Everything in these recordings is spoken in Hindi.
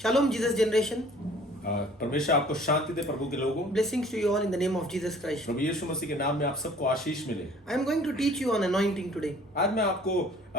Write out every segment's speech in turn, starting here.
Shalom, Jesus generation. परमेश्वर आपको शांति दे प्रभु के लोगों। Blessings to you all in the name of Jesus Christ. प्रभु यीशु मसीह के नाम में आप सबको आशीष मिले। I am going to teach you on anointing today. आज मैं आपको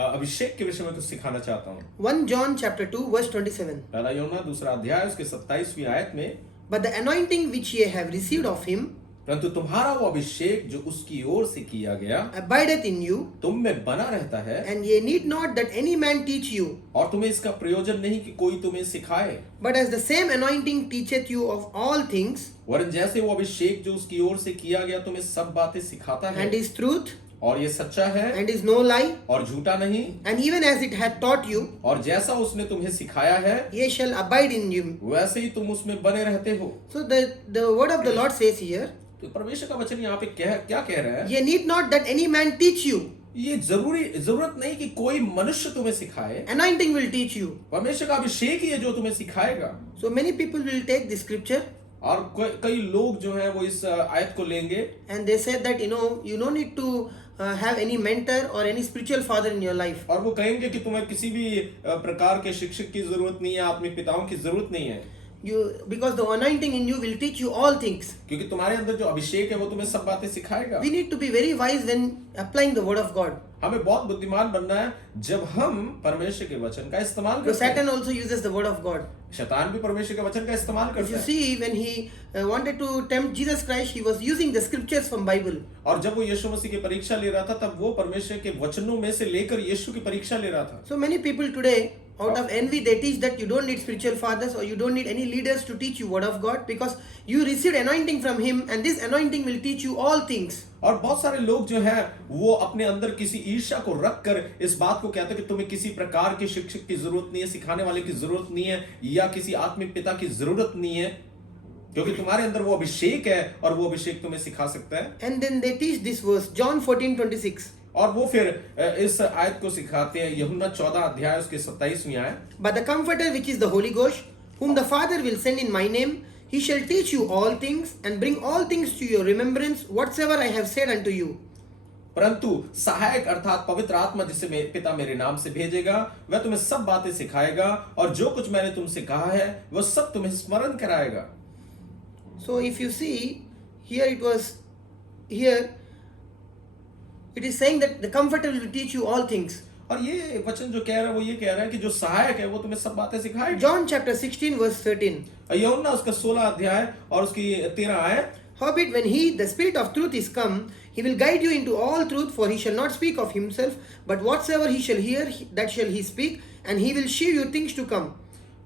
अभिषेक के विषय में कुछ सिखाना चाहता हूँ। 1 John chapter 2 verse 27. पहला यूहन्ना दूसरा अध्याय उसके 27वीं आयत में, But the anointing which ye have received of him परंतु तुम्हारा वो अभिषेक जो उसकी ओर से किया गया abideth in you, तुम में बना रहता है, and ye need not that any man teach you, और तुम्हें इसका प्रयोजन नहीं कि कोई तुम्हें सिखाए, but as the same anointing teacheth you of all things, वरन जैसे वो अभिषेक जो उसकी ओर से किया गया तुम्हें सब बातें सिखाता है, and is truth, और ये सच्चा है and is no lie, और झूठा नहीं, and even as it hath taught you, और जैसा उसने तुम्हें सिखाया है ye shall abide in you. वैसे ही तुम उसमें बने रहते हो। So the word of the Lord says here, तो परमेश्वर का वचन यहाँ पे क्या कह रहा है? ye need not that any man teach you. ये जरूरत नहीं कि कोई मनुष्य तुम्हें सिखाए, Anointing will teach you. परमेश्वर का अभिषेक ही है जो तुम्हें सिखाएगा। So many people will take this scripture और कई लोग जो हैं वो इस आयत को लेंगे and they said that you don't need to have any mentor or any spiritual father in your life. और वो कहेंगे कि तुम्हें किसी भी प्रकार के शिक्षक की जरूरत नहीं है, आत्मिक पिताओं की जरूरत नहीं है, Because the anointing in you will teach you all things. क्योंकि तुम्हारे अंदर जो अभिषेक है वो तुम्हें सब बातें सिखाएगा। We need to be very wise when applying the word of God. हमें बहुत बुद्धिमान बनना है जब हम परमेश्वर के वचन का इस्तेमाल Because करते हैं। Satan also uses the word of God. शैतान भी परमेश्वर के वचन का इस्तेमाल If करता you है। see, when he wanted to tempt Jesus Christ, he was using the scriptures from Bible. और जब वो यीशु मसीह की परीक्षा ले रहा था तब वो परमेश्वर के वचनों में से लेकर यीशु की परीक्षा ले रहा था। So many people today, out of envy, they teach that you don't need spiritual fathers or you don't need any leaders to teach you word of God because you received anointing from him and this anointing will teach you all things. और बहुत सारे लोग जो हैं वो अपने अंदर किसी ईर्ष्या को रखकर इस बात को कहते हैं कि तुम्हें किसी प्रकार के शिक्षक की जरूरत नहीं है, सिखाने वाले की जरूरत नहीं है, या किसी आत्मिक पिता की जरूरत नहीं है, क्योंकि तुम्हारे अंदर वो अभिषेक है और वो अभिषेक तुम्हें सिखा सकता है। And then they teach this verse, John 14:26. और वो फिर इस आयत को सिखाते हैं, यूहन्ना 14 अध्याय उसके 27वीं आयत। But the Comforter, which is the Holy Ghost, whom the Father will send in my name, he shall teach you all things and bring all things to your remembrance whatsoever I have said unto you. परंतु सहायक अर्थात पवित्र आत्मा जिसे पिता मेरे नाम से भेजेगा वह तुम्हें सब बातें सिखाएगा और जो कुछ मैंने तुमसे कहा है वह सब तुम्हें स्मरण कराएगा। So if you see here, it is saying that the Comforter will teach you all things. और ये वचन जो कह रहा है वो ये कह रहा है कि जो सहायक है वो तुम्हें सब बातें सिखाएगा। John chapter 16 verse 13. यूहन्ना उसका 16 अध्याय और उसकी 13 आयत। Howbeit when he, the Spirit of truth, is come, he will guide you into all truth, for he shall not speak of himself, but whatsoever he shall hear, that shall he speak, and he will shew you things to come.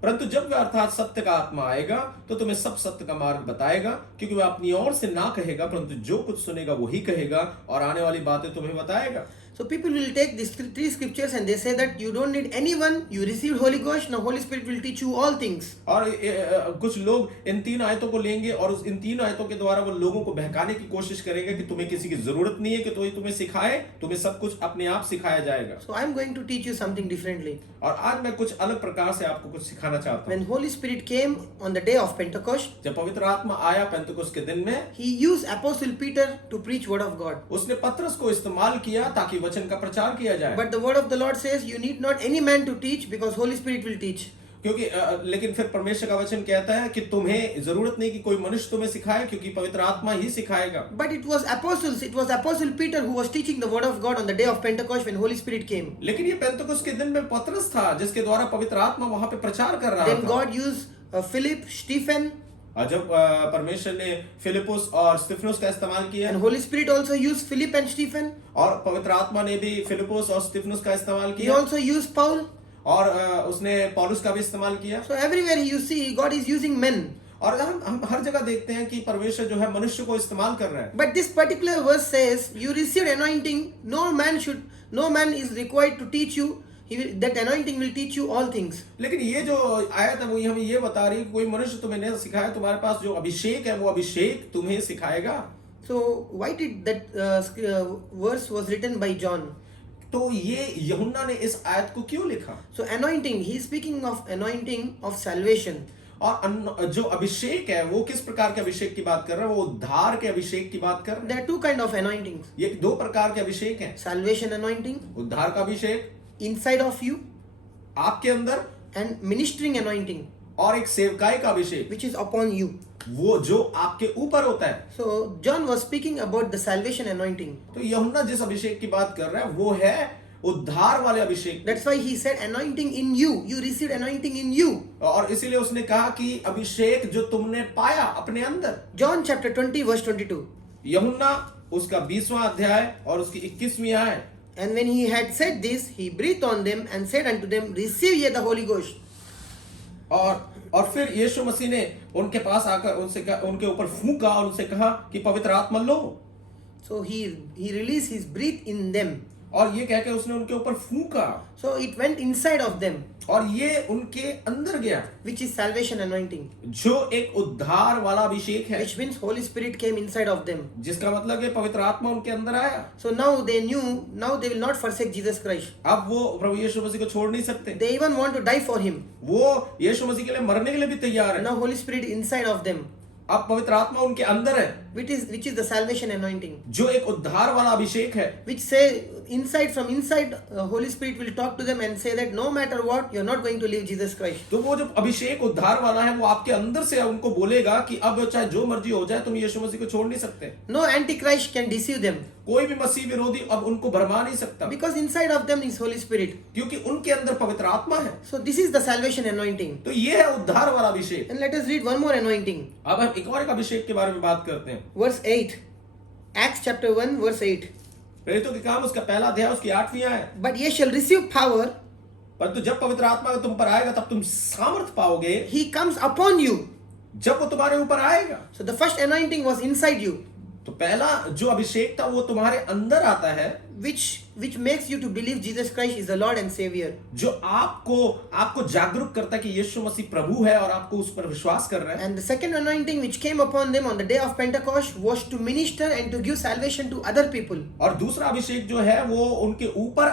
परंतु जब वह अर्थात सत्य का आत्मा आएगा तो तुम्हें सब सत्य का मार्ग बताएगा, क्योंकि वह अपनी ओर से ना कहेगा परंतु जो कुछ सुनेगा वही कहेगा और आने वाली बातें तुम्हें बताएगा। So people will take these three scriptures and they say that you don't need anyone, you received Holy Ghost, now Holy Spirit will teach you all things. और कुछ लोग इन 3 आयतों को लेंगे और इन 3 आयतों के द्वारा वो लोगों को बहकाने की कोशिश करेंगे कि तुम्हें किसी की जरूरत नहीं है कि कोई तुम्हें सिखाए, तुम्हें सब कुछ अपने आप सिखाया जाएगा। So I am going to teach you something differently. और आज मैं कुछ अलग प्रकार से आपको कुछ सिखाना चाहता हूँ। When Holy Spirit came on the day of Pentecost, जब पवित्र आत्मा आया पेंतुकोस के दिन में, he used Apostle Peter to preach word of God. उसने पतरस को इस्तेमाल किया ताकि वचन का प्रचार किया जाए। But the word of the Lord says you need not any man to teach because Holy Spirit will teach. क्योंकि लेकिन फिर परमेश्वर का वचन कहता है कि तुम्हें जरूरत नहीं कि कोई मनुष्य तुम्हें सिखाए, क्योंकि पवित्र आत्मा ही सिखाएगा। But it was Apostle Peter who was teaching the word of God on the day of Pentecost when Holy Spirit came. लेकिन ये पेंतुकोस के दिन में पतरस था जिसके द्वारा पवित्र आत्मा वहां पे प्रचार कर रहा Then था। God used Philip, Stephen, और जब परमेश्वर ने फिलिपुस और स्तिफनुस का इस्तेमाल किया, and Holy Spirit also used Philip and Stephen. और पवित्र आत्मा ने भी फिलिपुस और स्तिफनुस का इस्तेमाल He किया, also used Paul. और उसने पौलुस का भी इस्तेमाल किया। So everywhere you see God is using men. और हम हर जगह देखते हैं कि परमेश्वर जो है मनुष्य को इस्तेमाल कर रहा है। But this particular verse says you received anointing, no man is required to teach you. That anointing will teach you all things. लेकिन ये जो आयत है वो हमें ये बता रही है कि कोई मनुष्य तुम्हें नहीं सिखाए, तुम्हारे पास जो अभिषेक है वो अभिषेक तुम्हें सिखाएगा। So why did that verse was written by John? तो ये यूहन्ना ने इस आयत को क्यों लिखा? So anointing, he is speaking of anointing of salvation. और जो अभिषेक है वो किस प्रकार के अभिषेक की बात कर रहा है? वो उद्धार के अभिषेक की बात कर रहा है। There are two kind of anointings. ये 2 प्रकार के अभिषेक हैं। Salvation anointing, उद्धार का अभिषेक inside of you, आपके अंदर, and ministering anointing. और एक सेवकाई का अभिषेक which is upon you. वो जो आपके ऊपर होता है। So John was speaking about the salvation anointing. तो यूहन्ना जिस अभिषेक की बात कर रहा है वो है उद्धार वाले अभिषेक। That's why he said anointing in you. You received anointing in you. और इसीलिए उसने कहा कि अभिषेक जो तुमने पाया अपने अंदर। John chapter 20 verse 22. यूहन्ना उसका 20वां अध्याय और उसकी 21वीं आयत। And when he had said this, he breathed on them and said unto them, Receive ye the Holy Ghost. और फिर यीशु मसीह ने उनके पास आकर उनके ऊपर फूंका और उनसे कहा कि पवित्र आत्मा लो। So he released his breath in them. और ये कहकर उसने उनके ऊपर फूंका So it went inside of them, और ये उनके अंदर गया, which is salvation anointing. जो एक उद्धार वाला अभिषेक है, Which means Holy Spirit came inside of them. जिसका मतलब है पवित्र आत्मा उनके अंदर आया। So now they knew, now they will not forsake Jesus Christ. अब वो प्रभु यीशु मसीह को छोड़ नहीं सकते। They even want to die for him. वो यीशु मसीह के लिए मरने के लिए भी तैयार है। Now Holy Spirit inside of them, अब पवित्र आत्मा उनके अंदर है, which is the salvation anointing. जो एक उद्धार वाला अभिषेक है, Which say from inside, Holy Spirit will talk to them and say that no matter what, you are not going to leave Jesus Christ. तो वो जो अभिषेक उद्धार वाला है वो आपके अंदर से उनको बोलेगा कि अब चाहे जो मर्जी हो जाए तुम यीशु मसीह को छोड़ नहीं सकते। No antichrist can deceive them. कोई भी मसीह विरोधी अब उनको भरमा नहीं सकता, Because inside of them is Holy Spirit. क्योंकि उनके अंदर पवित्र आत्मा है। So this is the salvation anointing. तो ये है उद्धार वाला अभिषेक। And let us read one more anointing. अब हम एक और एक अभिषेक के बारे में बात करते हैं। Verse 8. Acts chapter 1 verse 8. प्रेरितों के काम उसका पहला अध्याय उसकी 8वीं आयत। But ye shall receive power. परंतु जब पवित्र आत्मा तुम पर आएगा तब तुम सामर्थ पाओगे। He comes upon you. जब वो तुम्हारे ऊपर आएगा। So the first anointing was inside you. तो पहला जो अभिषेक था वो तुम्हारे अंदर आता है, which makes you to believe Jesus Christ is the Lord and Savior. जो आपको जागरूक करता है कि यीशु मसीह प्रभु है और आपको उस पर विश्वास कर रहे हैं। And the second anointing which came upon them on the day of Pentecost was to minister and to give salvation to other people. और दूसरा अभिषेक जो है वो उनके ऊपर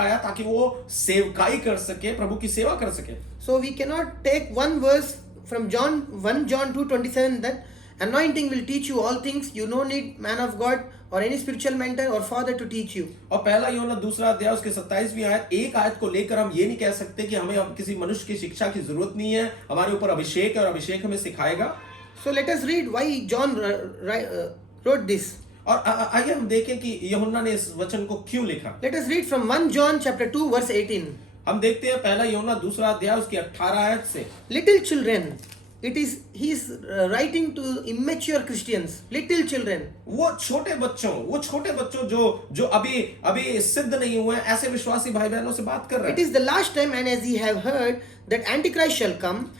आया ताकि वो सेवकाई कर सके, प्रभु की सेवा कर सके। So we cannot take one verse from 1 John 2:27 that anointing will teach you all things. You no need man of God or any spiritual mentor or father to teach you. और पहला यूहन्ना दूसरा अध्याय उसके 27वीं आयत, एक आयत को लेकर हम ये नहीं कह सकते कि हमें अब किसी मनुष्य की शिक्षा की जरूरत नहीं है, हमारे ऊपर अभिषेक है और अभिषेक हमें सिखाएगा। So let us read why John wrote this. और आइए हम देखें कि यूहन्ना ने इस वचन को क्यों लिखा। Let us read from 1 John chapter 2 verse 18. हम देखते हैं पहला यूहन्ना दूसरा अध्याय उसकी 18 आयत से। Little children, he is writing to immature Christians, little children. वो छोटे बच्चों जो अभी सिद्ध नहीं हुए ऐसे विश्वासी भाई बहनों से बात कर रहे हैं। It is the last time, and as ye have heard that Antichrist shall come,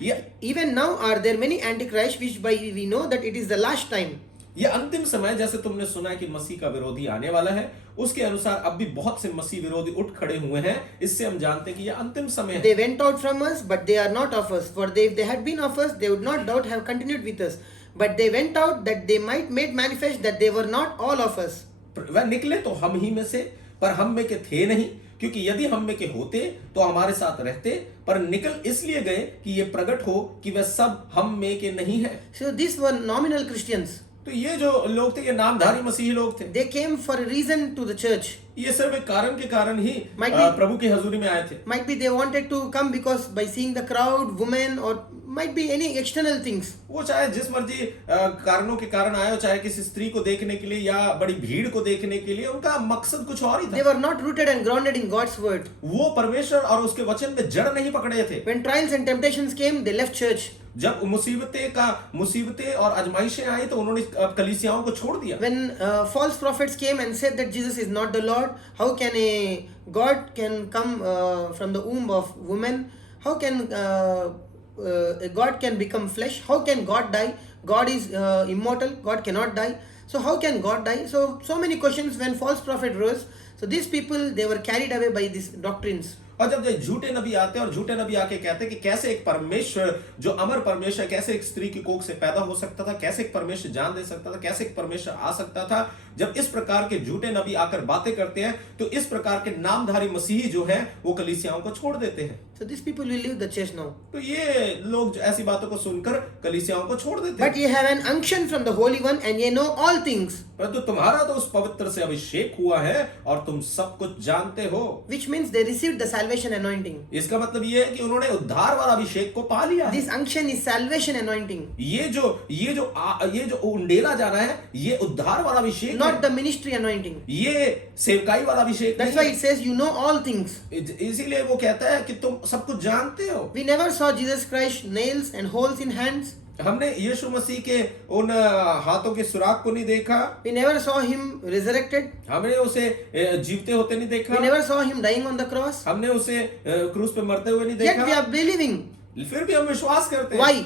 even now are there many Antichrists, which by we know that it is the last time. ये अंतिम समय, जैसे तुमने सुना है कि मसीह का विरोधी आने वाला है, उसके अनुसार अब भी बहुत से मसीह विरोधी उठ खड़े हुए हैं। इससे हम जानते हैं कि ये अंतिम समय है। They went out from us, but they are not of us. For if they had been of us, they would not doubt have continued with us. But they went out that they might make manifest that they were not all of us. वह निकले तो हम ही में से, पर हम में के थे नहीं, क्योंकि यदि हम में के होते तो हमारे साथ रहते, पर निकल इसलिए गए कि ये प्रकट हो कि वह सब हम में के नहीं है। So these were nominal Christians. तो ये जो लोग थे ये नामधारी मसीही लोग थे। They came for a reason to the church. ये सिर्फ एक कारण के कारण ही प्रभु की हजूरी में आए थे। Might be they wanted to come because by seeing the crowd, women, or might be any external things. वो चाहे जिस मर्जी कारणों के कारण आए हो, चाहे किसी स्त्री को देखने के लिए या बड़ी भीड़ को देखने के लिए, उनका मकसद कुछ और ही था। They were not rooted and grounded in God's word. वो परमेश्वर और उसके वचन में जड़ नहीं पकड़े थे। When trials and temptations came, they left church. जब मुसीबतें और आजमाइशें आई तो उन्होंने कलीसियाओं को छोड़ दिया। When false prophets came and said that Jesus is not the Lord, how can a God can come from the womb of woman? How can a God can become flesh? How can God die? God is immortal. God cannot die. So how can God die? So many questions when false prophet rose. So these people, they were carried away by these doctrines. और जब झूठे नबी आते हैं और झूठे नबी आके कहते हैं कि कैसे एक परमेश्वर जो अमर परमेश्वर कैसे एक स्त्री की कोख से पैदा हो सकता था, कैसे एक परमेश्वर जान दे सकता था, कैसे एक परमेश्वर आ सकता था, जब इस प्रकार के झूठे नबी आकर बातें करते हैं तो इस प्रकार के नामधारी मसीही जो हैं वो कलीसियाओं को छोड़ देते हैं। So these people will leave the church now. तो ये लोग ऐसी बातों को सुनकर कलीसियाओं को छोड़ देते But हैं। ye have an unction from the Holy One, and ye know all things. परंतु तुम्हारा तो उस पवित्र से अभिषेक हुआ है और तुम सब कुछ जानते हो। Which means they received the salvation anointing. इसका मतलब ये है कि उन्होंने उद्धार वाला अभिषेक को पा लिया है। This unction is salvation anointing, ये जो उंडेला जाना है, ये उद्धार वाला अभिषेक not है। the ministry anointing. ये सेवकाई वाला अभिषेक That's नहीं why it says you know all things. है। इसीलिए वो कहता है कि तुम सब कुछ जानते हो। We never saw Jesus Christ nails and holes in hands. हमने यीशु मसीह के उन हाथों के सुराख को नहीं देखा। We never saw him resurrected. हमने उसे जीवते होते नहीं We देखा। never saw him dying on the cross. हमने उसे क्रूस पे मरते हुए नहीं Yet we देखा। are believing. फिर भी हम विश्वास करते हैं। Why?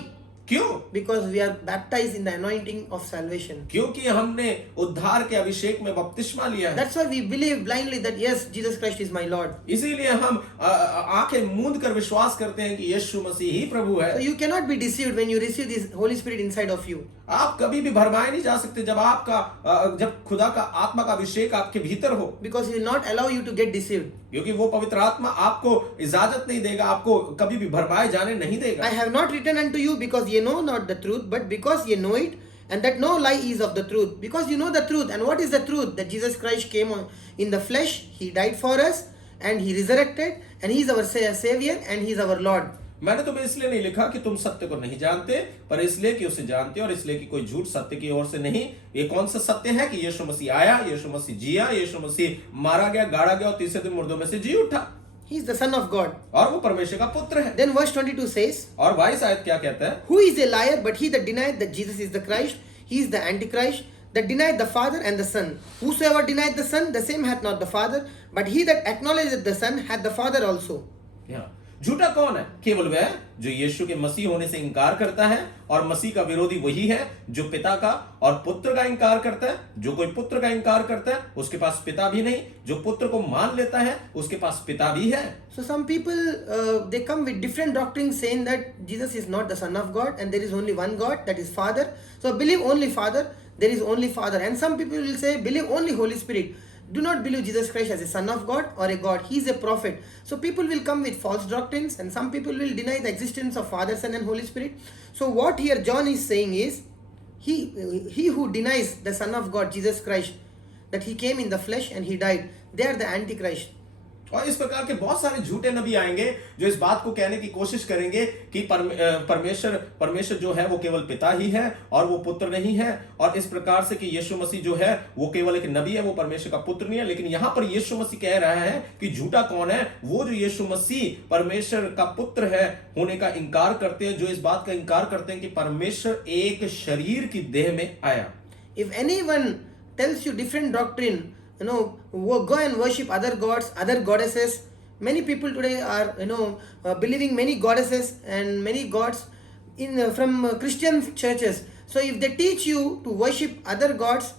क्यों? Because we are baptized in the anointing of salvation. क्योंकि हमने उद्धार के अभिषेक में बपतिस्मा लिया है। That's why we believe blindly that yes, Jesus Christ is my Lord. इसीलिए हम आंखें मूंद कर विश्वास करते हैं कि यीशु मसीह ही प्रभु है। So you cannot be deceived when you receive this Holy Spirit inside of you. आप कभी भी भरमाए नहीं जा सकते जब खुदा का आत्मा का अभिषेक आपके भीतर हो, Because he will not allow you to get deceived. क्योंकि वो पवित्र आत्मा आपको इजाजत नहीं देगा, आपको कभी भी भरमाए जाने नहीं I देगा। have not written unto you because ye know not the truth, but because ye know it, and that no lie is of the truth. Because you know the truth. And what is the truth? That Jesus Christ came in the flesh, he died for us, and he resurrected, and he is our Savior, and he is our Lord. मैंने तुम्हें इसलिए नहीं लिखा कि तुम सत्य को नहीं जानते, पर इसलिए कि उसे जानते हो, और इसलिए कि कोई झूठ सत्य की ओर से नहीं। ये कौन सा सत्य है कि यीशु मसीह आया, यीशु मसीह जिया, यीशु मसीह मारा गया, गाड़ा गया और तीसरे दिन मुर्दों में से जी उठा, He is the Son of God. और वो परमेश्वर का पुत्र है। Then verse 22 says, और 22 आयत क्या कहता है? Who is a liar but he that denieth that Jesus is the Christ? He is the Antichrist, that denieth the Father and the Son. Whosoever denieth the Son, the same hath not the Father, but he that acknowledgeth the Son hath the Father also. यहाँ झूठा कौन है? केवल वह जो यीशु के मसीह होने से इंकार करता है, और मसीह का विरोधी वही है जो पिता का और पुत्र का इंकार करता है। जो कोई पुत्र का इंकार करता है उसके पास पिता भी नहीं, जो पुत्र को मान लेता है उसके पास पिता भी है। So some people, they come with different doctrines saying that Jesus is not the Son of God and there is only one God, that is Father. So believe only Father, there is only Father. And some people will say believe only Holy Spirit. Do not believe Jesus Christ as a Son of God or a God. He is a prophet. So people will come with false doctrines, and some people will deny the existence of Father, Son and Holy Spirit. So what here John is saying is, he who denies the Son of God, Jesus Christ, that he came in the flesh and he died, they are the Antichrist. और इस प्रकार के बहुत सारे झूठे नबी आएंगे जो इस बात को कहने की कोशिश करेंगे कि परमेश्वर जो है वो केवल पिता ही है और वो पुत्र नहीं है, और इस प्रकार से कि यीशु मसीह जो है वो केवल एक नबी है, वो परमेश्वर का पुत्र नहीं है। लेकिन यहाँ पर यीशु मसीह कह रहा है कि झूठा कौन है? वो जो यीशु मसीह परमेश्वर का पुत्र है होने का इंकार करते हैं, जो इस बात का इंकार करते हैं कि परमेश्वर एक शरीर की देह में आया। If anyone tells you different doctrine, go and worship other gods, other goddesses. Many people today are, believing many goddesses and many gods from Christian churches. So if they teach you to worship other gods,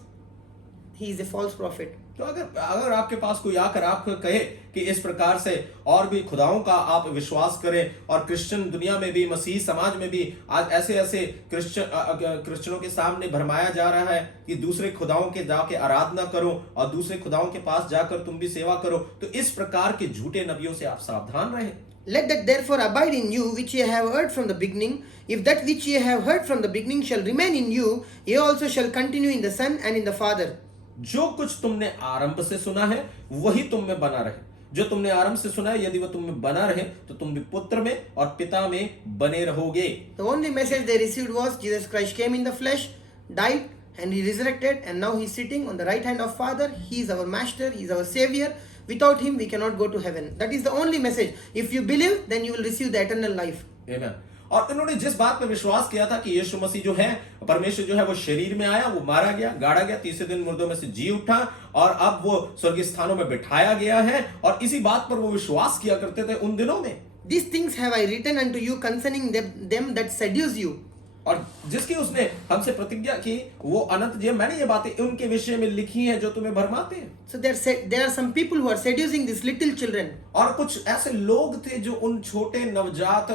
he is a false prophet. तो अगर आपके पास कोई आकर आपको कहे कि इस प्रकार से और भी खुदाओं का आप विश्वास करें, और क्रिश्चियन दुनिया में भी, मसीही समाज में भी आज ऐसे क्रिश्चियनों के सामने भरमाया जा रहा है कि दूसरे खुदाओं के जाके आराधना करो और दूसरे खुदाओं के पास जाकर तुम भी सेवा करो, तो इस प्रकार के झूठे नबियों से आप सावधान रहें। Let that therefore abide in you which ye have heard from the beginning. If that which ye have heard from the beginning shall remain in you, ye also shall continue in the Son and in the Father. जो कुछ तुमने आरंभ से सुना है वही तुम में बना रहे। जो तुमने आरंभ से सुना है यदि वह तुम में बना रहे तो तुम भी पुत्र में और पिता में बने रहोगे। The only message they received was Jesus Christ came in the flesh, died, and he resurrected, and now he is sitting on the right hand of Father. He is our master, he is our savior. Without him we cannot go to heaven. That is the only message. If you believe, then you will receive the eternal life. Amen. और इन्होंने जिस बात पर विश्वास किया था कि यीशु मसीह जो है, परमेश्वर जो है वो शरीर में आया, वो मारा गया, गाड़ा गया, तीसरे दिन मुर्दों में से जी उठा, और अब वो स्वर्गीय स्थानों में बिठाया गया है, और इसी बात पर वो विश्वास किया करते थे उन दिनों में। These things have I written unto you concerning them that seduce you. और जिसकी उसने हमसे प्रतिज्ञा की वो अनंत जी, मैंने ये बातें उनके विषय में लिखी हैं जो तुम्हें भरमाते हैं। So there are some people who are seducing these little children. और कुछ ऐसे लोग थे जो उन छोटे नवजात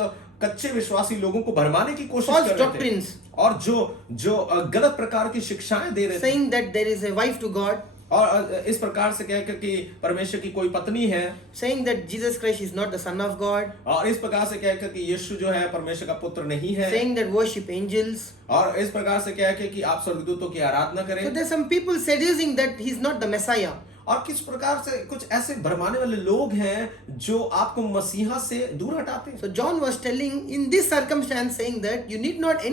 कच्चे विश्वासी लोगों को भरमाने की कोशिश कर रहे थे, और जो गलत प्रकार की शिक्षाएं दे रहे थे, saying that there is a wife to God. और इस प्रकार से कहकर कि परमेश्वर की कोई पत्नी है, saying that Jesus Christ is not the Son of God, और इस प्रकार से कहकर कि यीशु जो है परमेश्वर का पुत्र नहीं है, saying that worship angels. और इस प्रकार से कहकर कि आप स्वर्गदूतों की आराधना So करें। there's some people seducing that he's not the Messiah. और किस प्रकार से कुछ ऐसे भरमाने वाले लोग हैं जो आपको मसीहा से दूर हटाते हैं। So John was telling in this circumstance, saying that you need not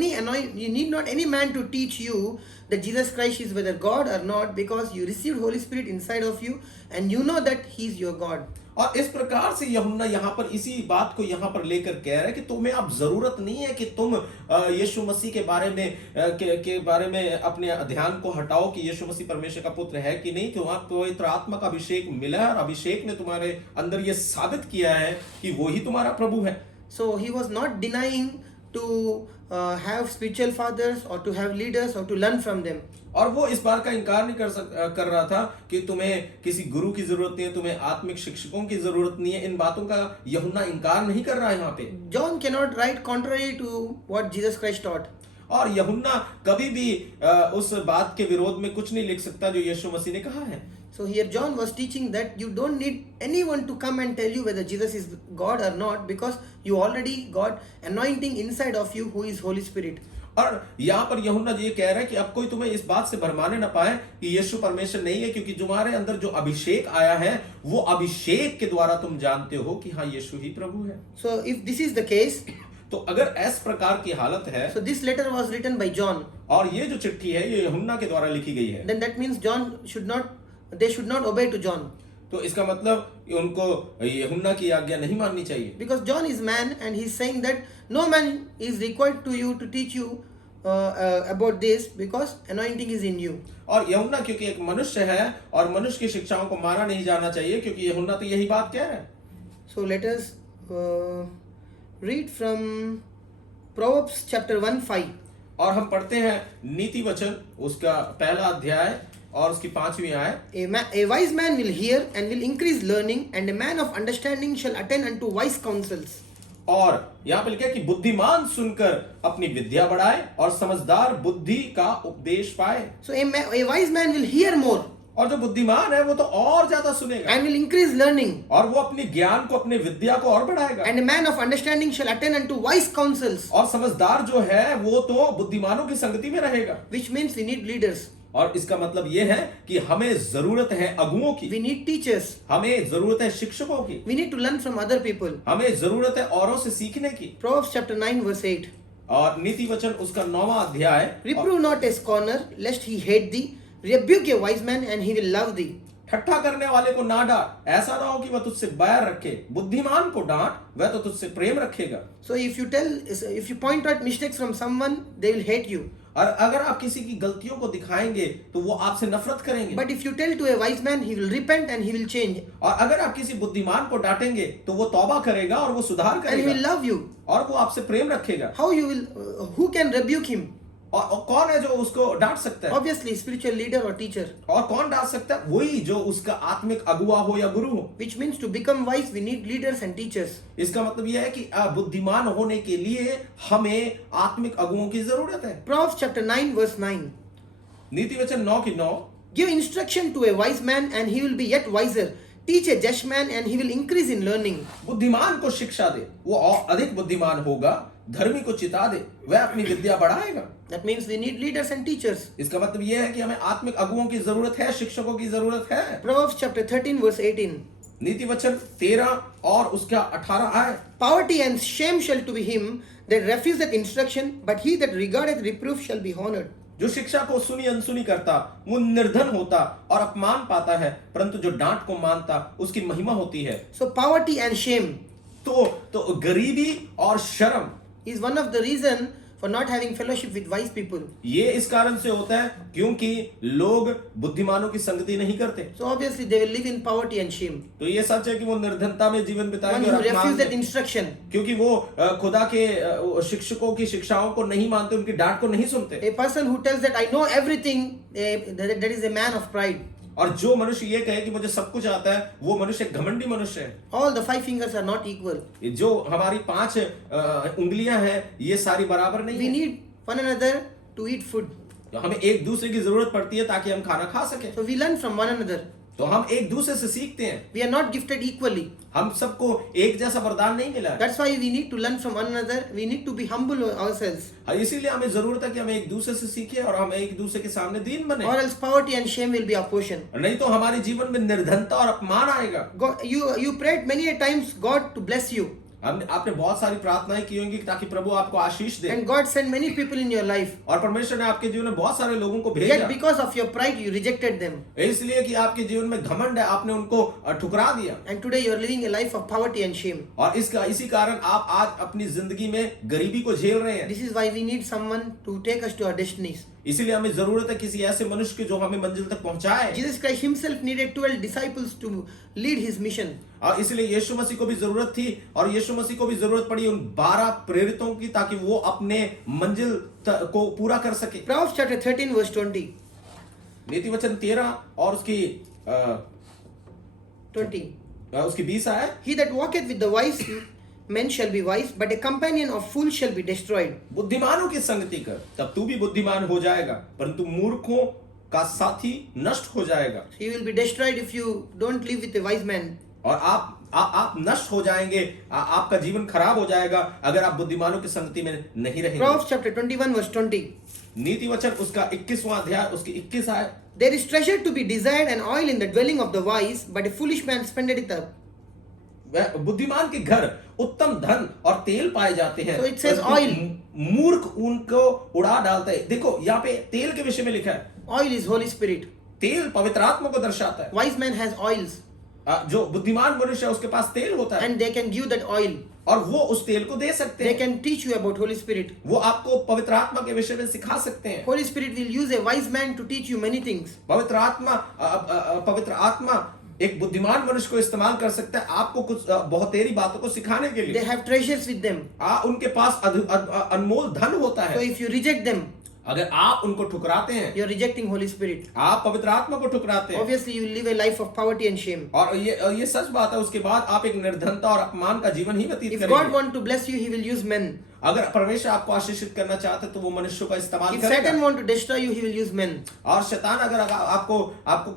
any man to teach you that Jesus Christ is whether God or not, because you received Holy Spirit inside of you and you know that he is your God. और इस प्रकार से यूहन्ना यहाँ पर इसी बात को यहाँ पर लेकर कह रहा है कि तुम्हें अब जरूरत नहीं है कि तुम यीशु मसीह के बारे में के बारे में अपने ध्यान को हटाओ कि यीशु मसीह परमेश्वर का पुत्र है कि नहीं। तुम्हारा पवित्र आत्मा का अभिषेक मिला है और अभिषेक ने तुम्हारे अंदर ये साबित किया है कि वो ही तुम्हारा प्रभु है। So he was not denying to have spiritual fathers or to have leaders or to learn from them. और वो इस बात का इनकार नहीं कर रहा था कि तुम्हें किसी गुरु की जरूरत नहीं है, तुम्हें आत्मिक शिक्षकों की जरूरत नहीं है। इन बातों का यूहन्ना इनकार नहीं कर रहा है यहाँ पे। John cannot write contrary to what Jesus Christ taught. और यूहन्ना कभी भी उस बात के विरोध में कुछ नहीं लिख सकता जो यीशु मसीह ने कहा है। So here John was teaching that you don't need anyone to come and tell you whether Jesus is God or not, because you already got anointing inside of you who is Holy Spirit. और यहाँ पर यूहन्ना ये कह रहा है कि अब कोई तुम्हें इस बात से भरमाने ना पाए कि यीशु परमेश्वर नहीं है, क्योंकि तुम्हारे अंदर जो अभिषेक आया है वो अभिषेक के द्वारा तुम जानते हो कि हाँ यीशु ही प्रभु है। So if this is the case, तो अगर इस प्रकार की हालत है, so this letter was written by John, और ये जो चिट्ठी है ये यूहन्ना के द्वारा लिखी गई है, then that means they should not obey to John. तो इसका मतलब उनको यूहन्ना की आज्ञा नहीं माननी चाहिए। Because John is man and he's saying that no man is required to you to teach you about this, because anointing is in you. और यूहन्ना क्योंकि एक मनुष्य है और मनुष्य की शिक्षाओं को माना नहीं जाना चाहिए, क्योंकि यूहन्ना तो यही बात कह रहा है। So let us read from Proverbs chapter 1:5. और हम पढ़ते हैं नीति वचन उसका पहला अध्याय और उसकी 5वीं आयत। A wise man will hear and will increase learning, and a man of understanding shall attend unto wise counsels. और यहाँ पे लिखा है कि बुद्धिमान सुनकर अपनी विद्या बढ़ाए और समझदार बुद्धि का उपदेश पाए। So a wise man will hear more और जो बुद्धिमान है वो तो और ज्यादा सुनेगा and will increase learning, और वो अपने ज्ञान को अपने विद्या को और बढ़ाएगा। and a man of understanding shall attend unto wise counsels. और समझदार जो है वो तो बुद्धिमानों की संगति में रहेगा। Which means we need leaders, और इसका मतलब ये है कि हमें जरूरत है अगुओं की, we need teachers, हमें जरूरत है शिक्षकों की, we need to learn from other people. हमें जरूरत है औरों से सीखने की। Proverbs chapter 9 verse 8. और नीति वचन उसका 9वां अध्याय। Reprove not a scorner, lest he hate thee. Rebuke a wise man, and he will love thee. ठट्ठा करने वाले को ना डांट, ऐसा ना हो कि वह तुझसे बैर रखे। बुद्धिमान को डांट, वह तो तुझसे प्रेम रखेगा। So if you point out mistakes from someone, they will hate you. और अगर आप किसी की गलतियों को दिखाएंगे तो वो आपसे नफरत करेंगे। But if you tell to a wise man, he will repent and he will change, और अगर आप किसी बुद्धिमान को डांटेंगे तो वो तौबा करेगा और वो सुधार and he will करेगा love you. और वो आपसे प्रेम रखेगा। Who can rebuke him? और कौन है जो उसको डांट सकता है? Obviously, spiritual leader or teacher. और कौन डांट सकता है? वही जो उसका आत्मिक अगुआ हो या गुरु हो। Which means to become wise, we need leaders and teachers. इसका मतलब यह है कि बुद्धिमान होने के लिए हमें आत्मिक अगुओं की जरूरत है। Proverbs chapter 9 verse 9. नीति वचन 9:9। Give instruction to a wise man, and he will be yet wiser. Teach a just man, and he will increase in learning. बुद्धिमान को शिक्षा दे, वो और अधिक बुद्धिमान होगा। धर्मी को चिता दे, वह अपनी विद्या बढ़ाएगा। That means we need leaders and teachers. इसका मतलब यह है कि हमें आत्मिक अगुओं की जरूरत है, शिक्षकों की जरूरत है। Proverbs chapter 13 verse 18. नीति वचन 13 और उसका 18 आए। Poverty and shame shall to be him that refuseth instruction, but he that regardeth reproof shall be honored. जो शिक्षा को सुनी अनसुनी करता वो निर्धन होता और अपमान पाता है, परंतु जो डांट को मानता उसकी महिमा होती है। So poverty and shame तो गरीबी और शर्म is one of the reason for not having fellowship with wise people. ये इस कारण से होता है क्योंकि लोग बुद्धिमानों की संगति नहीं करते। So obviously they will live in poverty and shame. तो ये सच है कि वो निर्धनता में जीवन One बिताएंगे who और अपमान refuse that में, instruction. क्योंकि वो खुदा के शिक्षकों की शिक्षाओं को नहीं मानते, उनकी डांट को नहीं सुनते। A person who tells that I know everything, that is a man of pride. और जो मनुष्य ये कहे कि मुझे सब कुछ आता है, वो मनुष्य घमंडी मनुष्य है। All the 5 fingers are not equal. जो हमारी 5 उंगलियां हैं ये सारी बराबर नहीं We है। need one another to eat food. हमें एक दूसरे की जरूरत पड़ती है ताकि हम खाना खा सकें। So we learn from one another. तो हम एक दूसरे से सीखते हैं। We are not gifted equally. हम सबको एक जैसा वरदान नहीं मिला है। That's why we need to learn from one another. We need to be humble ourselves. इसीलिए हमें जरूरत है कि हमें एक दूसरे से सीखें और हम एक दूसरे के सामने दीन बने। Or else poverty and shame will be our portion. नहीं तो हमारे जीवन में निर्धनता और अपमान आएगा। God, you prayed many a times God to bless you. आपने बहुत सारी प्रार्थनाएं की होंगी ताकि प्रभु आपको आशीष दे। And God sent many people in your life. और परमेश्वर ने आपके जीवन में बहुत सारे लोगों को भेजा। Yet because of your pride you rejected them. इसलिए कि आपके जीवन में घमंड है, आपने उनको ठुकरा दिया। And today you are living a life of poverty and shame. और इसी कारण आप आज अपनी जिंदगी में गरीबी को झेल रहे हैं। This is why we need someone to take us to our destinies. इसीलिए हमें जरूरत है किसी ऐसे मनुष्य की जो हमें मंजिल तक पहुंचाए। Jesus Christ himself needed 12 disciples to lead his mission. और इसलिए यीशु मसीह को भी जरूरत थी और यीशु मसीह को भी जरूरत पड़ी उन 12 प्रेरितों की ताकि वो अपने मंजिल को पूरा कर सके। Proverbs chapter 13 verse 20. नीति वचन 13 और उसकी 20 आया। He that walketh with the wise men shall be wise, but a companion of fools shall be destroyed. बुद्धिमानों की संगति कर तब तू भी बुद्धिमान हो जाएगा, परंतु मूर्खों का साथी नष्ट हो जाएगा। So you will be destroyed if you don't live with a wise man. और आप नष्ट हो जाएंगे, आपका जीवन खराब हो जाएगा अगर आप बुद्धिमानों की संगति में नहीं रहेंगे। Proverbs chapter 21 verse 20. नीति वचन उसका 21वां अध्याय उसकी 21 आयत। There is treasure to be desired and oil in the dwelling of the wise, but a foolish man spendeth it up. बुद्धिमान के घर उत्तम धन और तेल पाए जाते हैं। So it says oil. मूर्ख उनको उड़ा डालता है। देखो यहाँ पे तेल के विषय में लिखा है। Oil is Holy Spirit. तेल पवित्र आत्मा को दर्शाता है। Wise man has oils. जो बुद्धिमान मनुष्य है उसके पास तेल होता है And they can give that oil. और वो उस तेल को दे सकते They हैं। can teach you about Holy Spirit. वो आपको पवित्र आत्मा के विषय में सिखा सकते हैं। Holy Spirit will use a wise man to teach you many things. पवित्र आत्मा एक बुद्धिमान मनुष्य को इस्तेमाल कर सकता है आपको कुछ बहुतेरी बातों को सिखाने के लिए। They have treasures with them. उनके पास अनमोल धन होता So है। if you reject them, अगर आप उनको ठुकराते हैं, you're rejecting Holy Spirit. आप पवित्र आत्मा को ठुकराते हैं। Obviously, you live a life of poverty and shame. और ये सच बात है, उसके बाद आप एक निर्धनता और अपमान का जीवन ही व्यतीत If करेंगे। God wants to bless you, He will use men. अगर परमेश्वर आपको आशीषित करना चाहते तो वो मनुष्यों का इस्तेमाल If करेगा। Satan wants to destroy you, he will use men. और शैतान अगर आपको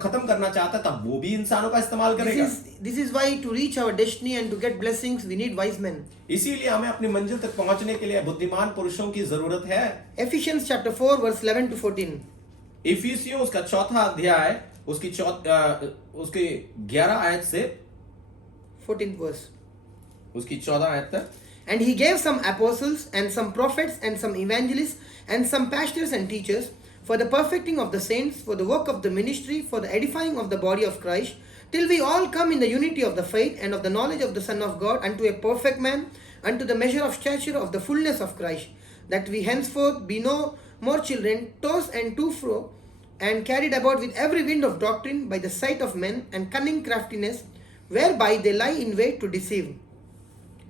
खत्म करना चाहता है तब वो भी इंसानों का इस्तेमाल करेगा। This is why to reach our destiny and to get blessings, we need wise men. इसीलिए हमें अपनी मंजिल तक पहुंचने के लिए बुद्धिमान पुरुषों की जरूरत है। Ephesians chapter 4 verse 11 to 14. इफिसियों उसका 4था अध्याय उसकी 11 आयत से 14th verse. उसकी 14 आयत तक। And he gave some apostles and some prophets and some evangelists and some pastors and teachers for the perfecting of the saints, for the work of the ministry, for the edifying of the body of Christ, till we all come in the unity of the faith and of the knowledge of the Son of God, unto a perfect man, unto the measure of stature of the fullness of Christ, that we henceforth be no more children, tossed and to fro, and carried about with every wind of doctrine by the sight of men and cunning craftiness, whereby they lie in wait to deceive.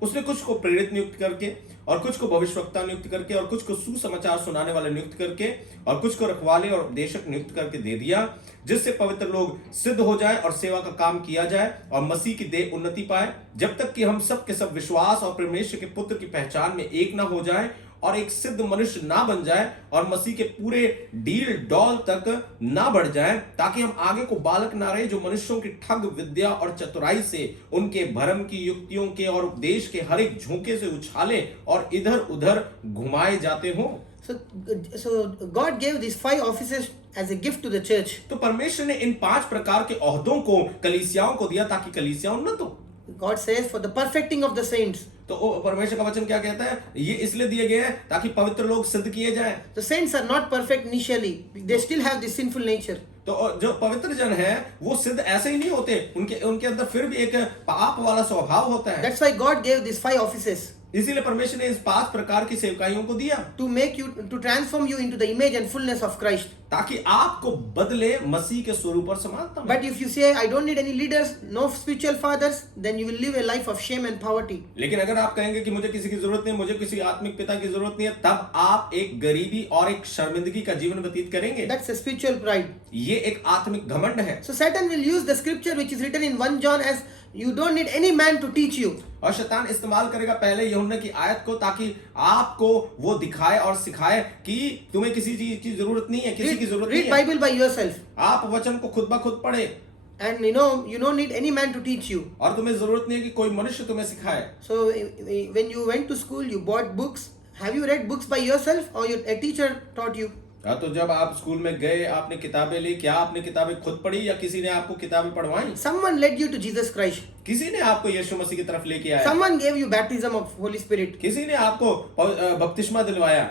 उसने कुछ को प्रेरित नियुक्त करके और कुछ को भविष्यवक्ता नियुक्त करके और कुछ को सुसमाचार सुनाने वाले नियुक्त करके और कुछ को रखवाले और उपदेशक नियुक्त करके दे दिया, जिससे पवित्र लोग सिद्ध हो जाए और सेवा का काम किया जाए और मसीह की देह उन्नति पाए, जब तक कि हम सब के सब विश्वास और परमेश्वर के पुत्र की पहचान में एक ना हो जाए और एक सिद्ध मनुष्य ना बन जाए और मसीह के पूरे डील डॉल तक ना बढ़ जाए, ताकि हम आगे को बालक ना रहे जो मनुष्यों की ठग विद्या और चतुराई से, उनके भरम की युक्तियों के और उपदेश के हर एक झोंके से उछाले और इधर उधर घुमाए जाते हो। So God gave these 5 offices as a gift to the church. तो परमेश्वर ने इन 5 प्रकार के ओहदों को कलीसियाओं को दिया ताकि कलीसिया उन्नत हो। God says for the perfecting of the saints. तो परमेश्वर का वचन क्या कहता है? ये इसलिए दिए गए हैं ताकि पवित्र लोग सिद्ध किए जाएं। The saints are not perfect initially. They still have this sinful nature. तो जो पवित्र जन है वो सिद्ध ऐसे ही नहीं होते, उनके अंदर फिर भी एक पाप वाला स्वभाव होता है। That's why God gave these 5 offices. इसीलिए परमेश्वर ने इस 5 प्रकार की सेवकाइयों को दिया to transform you into the image and fullness of Christ. ताकि आपको बदले मसीह के स्वरूप और समानता में। But if you say I don't need any leaders, no spiritual fathers, then you will live a life of shame and poverty. लेकिन अगर आप कहेंगे कि मुझे किसी की जरूरत नहीं, मुझे किसी आत्मिक पिता की जरूरत नहीं है, तब आप एक गरीबी और एक शर्मिंदगी का जीवन व्यतीत करेंगे। That's a spiritual pride. ये एक आत्मिक घमंड है। So Satan will use the scripture which is written in 1 John as you don't need any man to teach you. और शैतान इस्तेमाल करेगा पहले यूहन्ना की आयत को ताकि आपको वो दिखाए और सिखाए कि तुम्हें किसी चीज की जरूरत नहीं है, किसी की जरूरत Read नहीं है। Bible by yourself. आप वचन को खुद ब खुद पढ़े And you don't need any man to teach you. और तुम्हें जरूरत नहीं है कि कोई मनुष्य तुम्हें सिखाए। So when you went to school, you bought books. Have you read books by yourself or a teacher taught you? हाँ, तो जब आप स्कूल में गए आपने किताबें ली, क्या आपने किताबें खुद पढ़ी या किसी ने आपको किताबें पढ़वाई? Someone led you to Jesus Christ. किसी ने आपको यीशु मसीह की तरफ लेके आया, Someone gave you baptism of Holy Spirit. किसी ने आपको बपतिस्मा दिलवाया।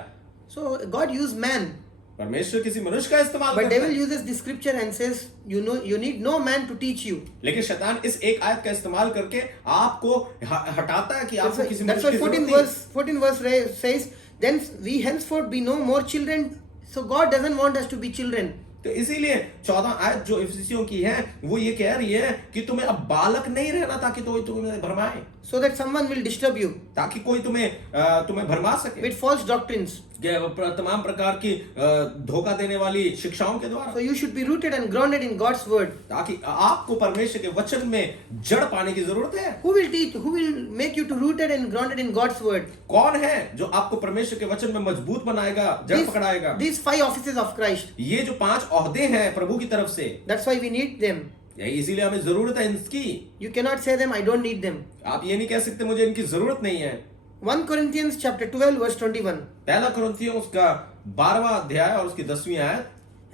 So God used man. परमेश्वर किसी मनुष्य का इस्तेमाल But करता devil है। uses the scripture and says, you need no man to teach you. लेकिन शैतान इस एक आयत का इस्तेमाल करके आपको हटाता है कि That's आपको why, किसी that's मनुष्य why की 14 जरूरत नहीं। verse 14 verse says, then we henceforth be no more children. So God doesn't want us to be children. तो इसीलिए 14 आयत जो इफिसियों की है वो ये कह रही है कि तुम्हें अब बालक नहीं रहना ताकि तुम्हें भरमाए, So that someone will disturb you ताकि कोई तुम्हें भरमा सके with false doctrines. तमाम प्रकार की धोखा देने वाली शिक्षाओं के द्वारा, So you should be rooted and grounded in God's word. ताकि आपको परमेश्वर के वचन में जड़ पाने की जरूरत है। Who will teach? Who will make you to rooted and grounded in God's word? कौन है जो आपको परमेश्वर के वचन में मजबूत बनाएगा, जड़ पकड़ाएगा? These 5 offices of Christ. ये जो 5 ओहदे हैं प्रभु की तरफ से, That's why we need them. इसीलिए हमें जरूरत है इनकी। You cannot say them, I don't need them. आप ये नहीं कह सकते मुझे इनकी जरूरत नहीं है। 1 Corinthians chapter 12 verse 21. पहला कुरिन्थियों उसका 12वां अध्याय और उसकी 10वीं आयत,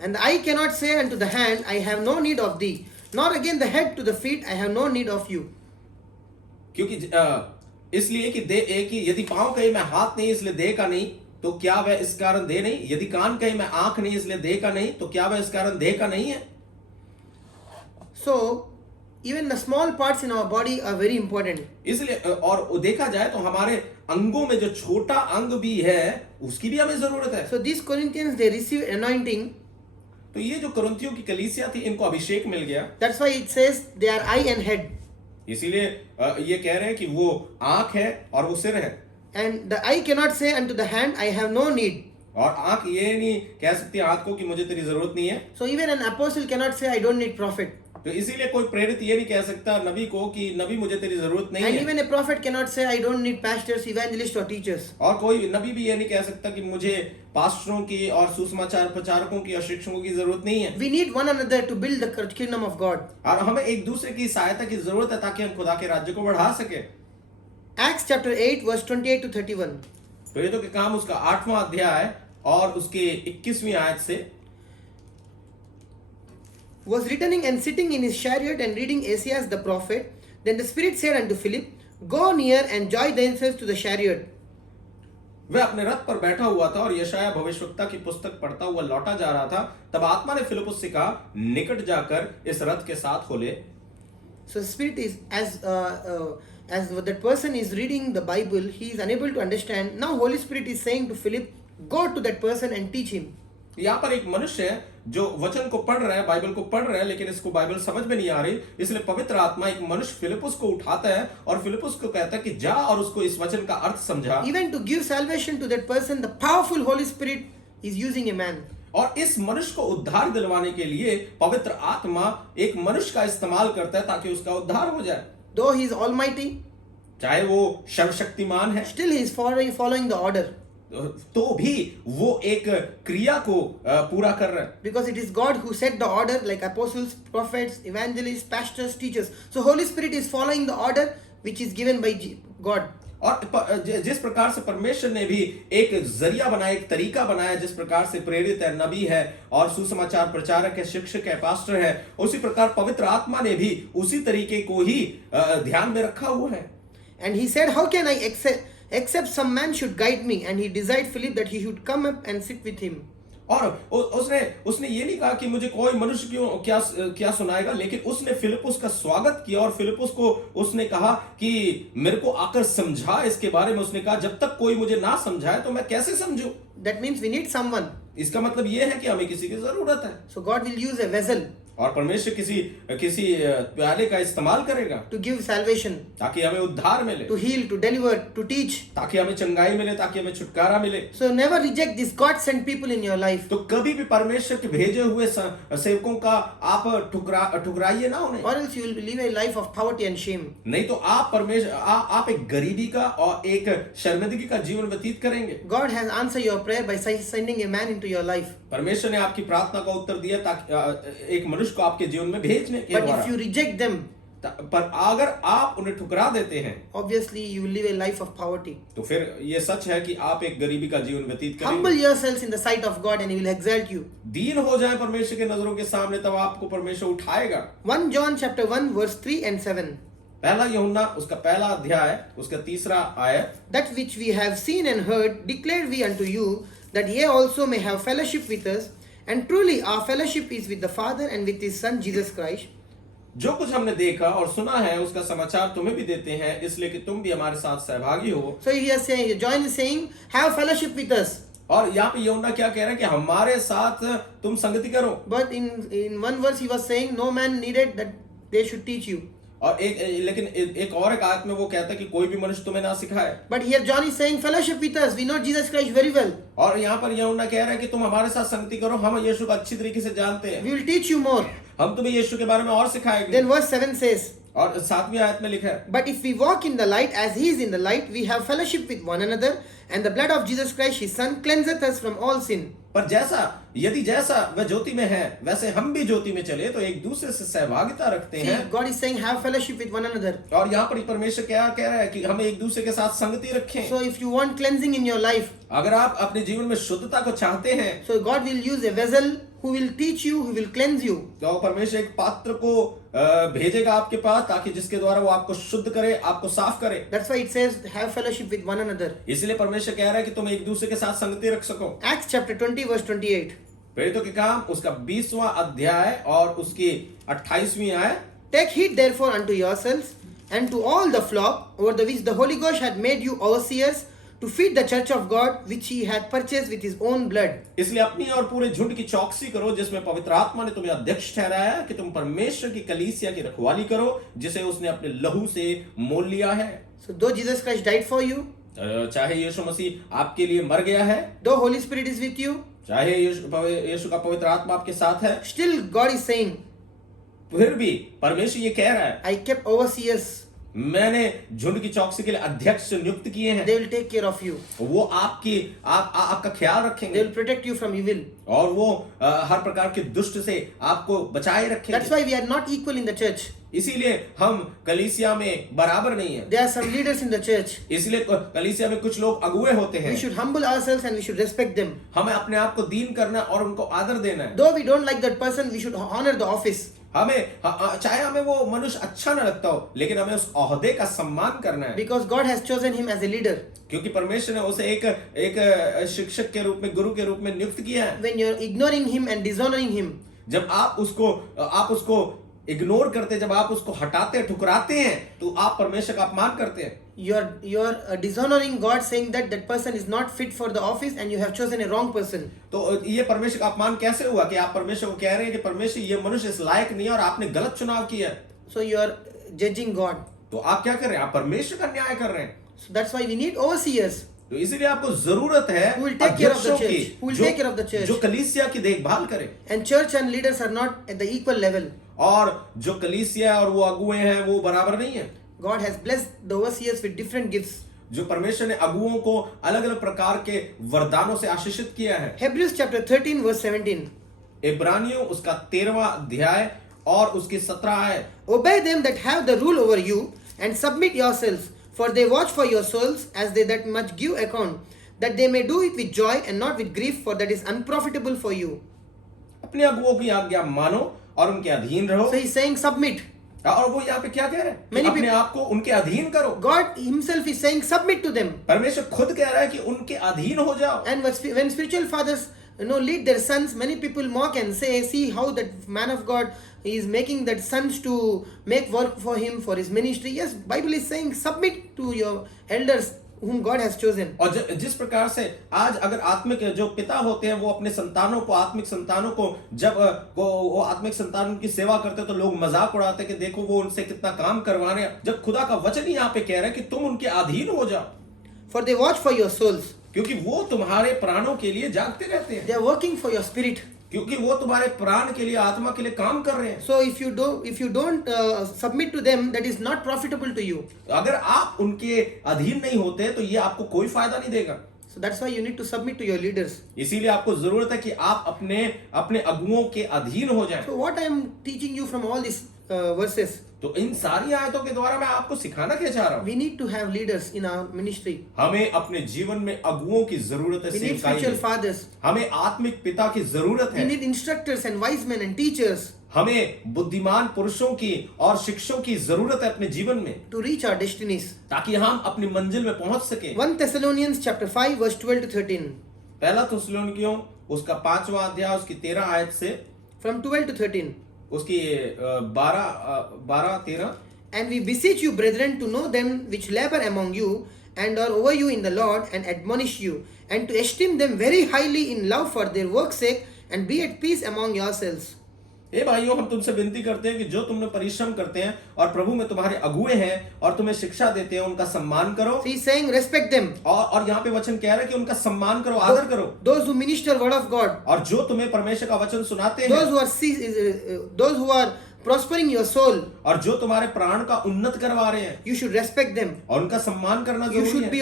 And I cannot say unto the hand, I have no need of thee, nor again the head to the feet, I have no need of you. क्योंकि इसलिए कि यदि पांव कहे मैं हाथ नहीं इसलिए देह का नहीं, तो क्या वह इस कारण देह नहीं? यदि कान कहे मैं आंख नहीं इसलिए देह का नहीं, तो क्या वह इस कारण देह का नहीं है? So even the small parts in our body are very important. इसलिए और देखा जाए तो हमारे अंगों में जो छोटा अंग भी है उसकी भी हमें जरूरत है। So these Corinthians, they receive anointing. तो ये जो कुरिन्थियों की कलीसिया थी इनको अभिषेक मिल गया, That's why it says they are eye and head. इसीलिए ये कह रहे हैं कि वो आंख है और वो सिर है। And the eye cannot say unto the hand, I have no need. और आंख ये नहीं कह सकती आंख को कि मुझे तेरी जरूरत नहीं है। So even an apostle cannot say, I don't need prophet. तो इसीलिए कोई प्रेरित ये नहीं कह सकता नबी को कि नबी मुझे तेरी जरूरत नहीं And है। even a prophet cannot say, I don't need pastors, evangelists or teachers. और कोई नबी भी ये नहीं कह सकता कि मुझे पास्टरों की और सुसमाचार प्रचारकों की और शिक्षकों की जरूरत नहीं है। We need one another to build the kingdom of God. और हमें एक दूसरे की सहायता की जरूरत है ताकि हम खुदा के राज्य को बढ़ा सके। Acts chapter 8 verse 28 to 31. प्रेरितों के काम उसका 8वां अध्याय और उसके 21वीं आयत से, Was returning and sitting in his chariot and reading Isaiah the prophet. Then the Spirit said unto Philip, Go near and join themselves to the chariot. वह अपने रथ पर बैठा हुआ था और यशाया भविष्यवक्ता की पुस्तक पढ़ता हुआ लौटा जा रहा था। तब आत्मा ने फिलिपुस से कहा, निकट जाकर इस रथ के साथ हो ले। So the Spirit is as that person is reading the Bible, he is unable to understand. Now Holy Spirit is saying to Philip, Go to that person and teach him. यहाँ पर एक मनुष्य है जो वचन को पढ़ रहा है, बाइबल को पढ़ रहा है, लेकिन इसको बाइबल समझ में नहीं आ रही। इसलिए पवित्र आत्मा एक मनुष्य फिलिपुस को उठाता है और फिलिपुस को कहता है कि जा और उसको इस वचन का अर्थ समझा। Even to give salvation to that person, the powerful Holy Spirit is using a man. और इस मनुष्य को उद्धार दिलवाने के लिए पवित्र आत्मा एक मनुष्य का इस्तेमाल करता है ताकि उसका उद्धार हो जाए। Though he is almighty, चाहे वो सर्वशक्तिमान है, still he is following the order. तो भी वो एक क्रिया को पूरा कर रहा है। Because it is God who set the order, like apostles, prophets, evangelists, pastors, teachers. So Holy Spirit is following the order which is given by God. और जिस प्रकार से परमेश्वर ने भी एक जरिया बनाया, एक तरीका बनाया, जिस प्रकार से प्रेरित है, नबी है और सुसमाचार प्रचारक है, शिक्षक है, पास्टर है, उसी प्रकार पवित्र आत्मा ने भी उसी तरीके को ही ध्यान में रखा हुआ है। And he said, How can I except some man should guide me? And he desired Philip that he should come up and sit with him. और उसने ये नहीं कहा कि मुझे कोई मनुष्य क्यों क्या सुनाएगा, लेकिन उसने फिलिपुस का स्वागत किया और फिलिपुस को उसने कहा कि मेरे को आकर समझा इसके बारे में। उसने कहा जब तक कोई मुझे ना समझाए तो मैं कैसे समझूं। That means we need someone. इसका मतलब ये है कि हमें किसी की जरूरत है। So God will use a vessel. और परमेश्वर किसी किसी प्याले का इस्तेमाल करेगा to give salvation, ताकि हमें उद्धार मिले, to heal, to deliver, to teach. ताकि हमें चंगाई मिले, ताकि हमें छुटकारा मिले। So never reject these God-sent people in your life, तो कभी भी परमेश्वर के भेजे हुए सेवकों का आप ठुकराइए ना उन्हें, or else you will live a life of poverty and shame. नहीं तो आप आप एक गरीबी का और एक शर्मिंदगी का जीवन व्यतीत करेंगे। God has answered your prayer by sending a man into your life. परमेश्वर ने आपकी प्रार्थना का उत्तर दिया ताकि एक मनुष्य को आपके जीवन में भेजने के But द्वारा। if you reject them, पर अगर आप उन्हें ठुकरा देते हैं, obviously you will live a life of poverty. तो फिर ये सच है कि आप एक गरीबी का जीवन व्यतीत Humble करेंगे। yourselves in the sight of God and He will exalt you. दीन हो जाए परमेश्वर के नजरों के सामने, तब आपको परमेश्वर उठाएगा। 1 John chapter 1 verse 3 and 7. पहला यूहन्ना उसका पहला अध्याय उसका तीसरा आयत, That which we have seen and heard declare we unto you, that ye also may have fellowship with us. And truly our fellowship is with the Father and with His Son Jesus Christ. जो कुछ हमने देखा और सुना है उसका समाचार तुम्हें भी देते हैं, इसलिए कि तुम भी हमारे साथ सहभागी हो। So he is saying, John is saying, have fellowship with us. और यहाँ पे यूहन्ना क्या कह रहा है कि हमारे साथ तुम संगति करो। But in one verse he was saying, no man needed that they should teach you. और लेकिन एक और एक आयत में वो कहता है कि कोई भी मनुष्य तुम्हें ना सिखाए। But here John is saying, fellowship with us. We know Jesus Christ very well. और यहाँ पर यूहन्ना कह रहा है कि तुम हमारे साथ संगति करो, हम यीशु को अच्छी तरीके से जानते हैं, We will teach you more. हम तुम्हें यीशु के बारे में और सिखाएंगे। Then verse 7 says, और 7वीं आयत में लिखा है, but if we walk in the light as he is in the light, we have fellowship with one another, and the blood of Jesus Christ his son cleanseth us from all sin. पर यदि जैसा वह ज्योति में है वैसे हम भी ज्योति में चले तो एक दूसरे से सहभागिता रखते See, हैं। God is saying have fellowship with one another. और यहाँ पर परमेश्वर क्या कह रहा है कि हम एक दूसरे के साथ संगति रखें। So if you want cleansing in your life, अगर आप अपने जीवन में शुद्धता को चाहते हैं, so God will use a vessel who will teach you, who will cleanse you. तो परमेश्वर एक पात्र को भेजेगा आपके पास ताकि जिसके द्वारा वो आपको शुद्ध करे, आपको साफ करे। That's why it says have fellowship with one another. इसलिए परमेश्वर कह रहा है कि तुम एक दूसरे के साथ संगति रख सको। Acts chapter 20 verse 28. प्रेरितों के काम उसका 20वां अध्याय और उसकी 28वीं आयत, Take heed therefore unto yourselves and to all the flock over the which the Holy Ghost had made you overseers, to feed the church of God which he had purchased with his own blood. इसलिए अपनी और पूरे झुंड की चौकसी करो जिसमें पवित्र आत्मा ने तुम्हें अध्यक्ष ठहराया कि तुम परमेश्वर की कलीसिया की रखवाली करो जिसे उसने अपने लहू से मोल लिया है। So though Jesus Christ died for you, चाहे यीशु मसीह आपके लिए मर गया है, though Holy Spirit is with you, चाहे यीशु का पवित्र आत्मा आपके साथ है, still God is saying, फिर भी परमेश्वर ये कह रहा है, I kept overseers. मैंने झुंड की चौकसी के लिए अध्यक्ष नियुक्त किए हैं। They will take care of you. वो आपका ख्याल रखेंगे। They will protect you from evil. और वो हर प्रकार के दुष्ट से आपको बचाए रखेंगे। That's why we are not equal in the church. इसीलिए हम कलीसिया में बराबर नहीं है। There are some leaders in the church. इसलिए कलीसिया में कुछ लोग अगुए होते हैं। We should humble ourselves and we should respect them. हमें अपने आप को दीन करना और उनको आदर देना है। Though we don't like that person, we should honor the office. चाहे हमें वो मनुष्य अच्छा न लगता हो, लेकिन हमें उस ओहदे का सम्मान करना है। Because God has chosen him as a leader. क्योंकि परमेश्वर ने उसे एक शिक्षक के रूप में, गुरु के रूप में नियुक्त किया है। When you're ignoring him and dishonoring him, जब आप उसको इग्नोर करते, जब आप उसको हटाते, ठुकराते हैं, तो आप परमेश्वर का अपमान करते हैं। you're dishonoring God, saying that that person is not fit for the office and you have chosen a wrong person. तो ये परमेश्वर का अपमान कैसे हुआ कि आप परमेश्वर को कह रहे हैं कि परमेश्वर ये मनुष्य इस लायक नहीं है और आपने गलत चुनाव किया है। So you are judging God. तो आप क्या कर रहे हैं? आप परमेश्वर का न्याय कर रहे हैं। So that's why we need overseers. तो इसीलिए आपको जरूरत है Who will take care of the अध्यक्षों church? की, Who will take care of the church? जो कलीसिया की देखभाल करे। And church and leaders are not at the equal level. और जो कलीसिया और वो अगुए हैं वो बराबर नहीं है। God has blessed the overseers with different gifts. जो परमेश्वर ने अगुओं को अलग अलग प्रकार के वरदानों से आशीषित किया है। Hebrews chapter 13 verse 17. इब्रानियों उसका 13वां अध्याय और उसकी 17 आयत। Obey them that have the rule over you and submit yourselves, for they watch for your souls as they that much give account, that they may do it with joy and not with grief, for that is unprofitable for you. अपने अगुओं की आज्ञा मानो और उनके अधीन रहो। So he's saying submit. और वो यहाँ पे क्या कह रहे हैं? Many अपने people- आप को उनके अधीन करो। God himself is saying submit to them. परमेश्वर खुद कह रहा है कि उनके अधीन हो जाओ। And when spiritual fathers lead their sons, many people mock and say, see how that man of God is making that sons to make work for him for his ministry. Yes, Bible is saying submit to your elders whom God has chosen. और जिस प्रकार से आज अगर आत्मिक जो पिता होते हैं वो अपने संतानों को, आत्मिक संतानों को जब वो आत्मिक संतान उनकी सेवा करते हैं तो लोग मजाक उड़ाते हैं कि देखो वो उनसे कितना काम करवा रहे हैं, जब खुदा का वचन ही यहाँ पे कह रहा है कि तुम उनके अधीन हो जाओ, For they watch for your souls. क्योंकि वो तुम्हारे प्राणों के लिए जागते रहते हैं, They are working for your spirit. क्योंकि वो तुम्हारे प्राण के लिए, आत्मा के लिए काम कर रहे हैं। So if you don't submit to them, that is not profitable to you. अगर आप उनके अधीन नहीं होते तो ये आपको कोई फायदा नहीं देगा। So that's why you need to submit to your leaders. इसीलिए आपको जरूरत है कि आप अपने अगुओं के अधीन हो जाएं। So what I am teaching you from all these verses, तो इन सारी आयतों के द्वारा मैं आपको सिखाना क्या चाह रहा हूँ, we need to have leaders in our ministry. हमें अपने जीवन में अगुओं की जरूरत है, We need सेवकाई spiritual में। fathers. हमें आत्मिक पिता की जरूरत We है, need instructors and wise men and teachers हमें बुद्धिमान पुरुषों की और शिक्षकों की जरूरत है अपने जीवन में, to reach our destinies. ताकि हम अपनी मंजिल में पहुंच सके। 1 Thessalonians chapter 5 verse 12 to 13. पहला थिस्सलुनीकियों उसका 5वां अध्याय उसकी 13 आयत से From 12 to 13. उसकी 12-13। And we beseech you, brethren, to know them which labor among you and are over you in the Lord, and admonish you, and to esteem them very highly in love for their work's sake, and be at peace among yourselves. ए भाइयों, हम तुमसे विनती करते हैं कि जो तुमने परिश्रम करते हैं और प्रभु में तुम्हारे अगुए हैं और तुम्हें शिक्षा देते हैं, उनका सम्मान करो। So he's saying, respect them. और यहाँ पे वचन कह रहा है कि उनका सम्मान करो, आदर करो। Those who minister word of God, और जो तुम्हें परमेश्वर का वचन सुनाते those हैं, those who are prospering your soul, और जो तुम्हारे प्राण का उन्नत करवा रहे हैं, you should respect them. और उनका सम्मान करना You जरूरी should है, be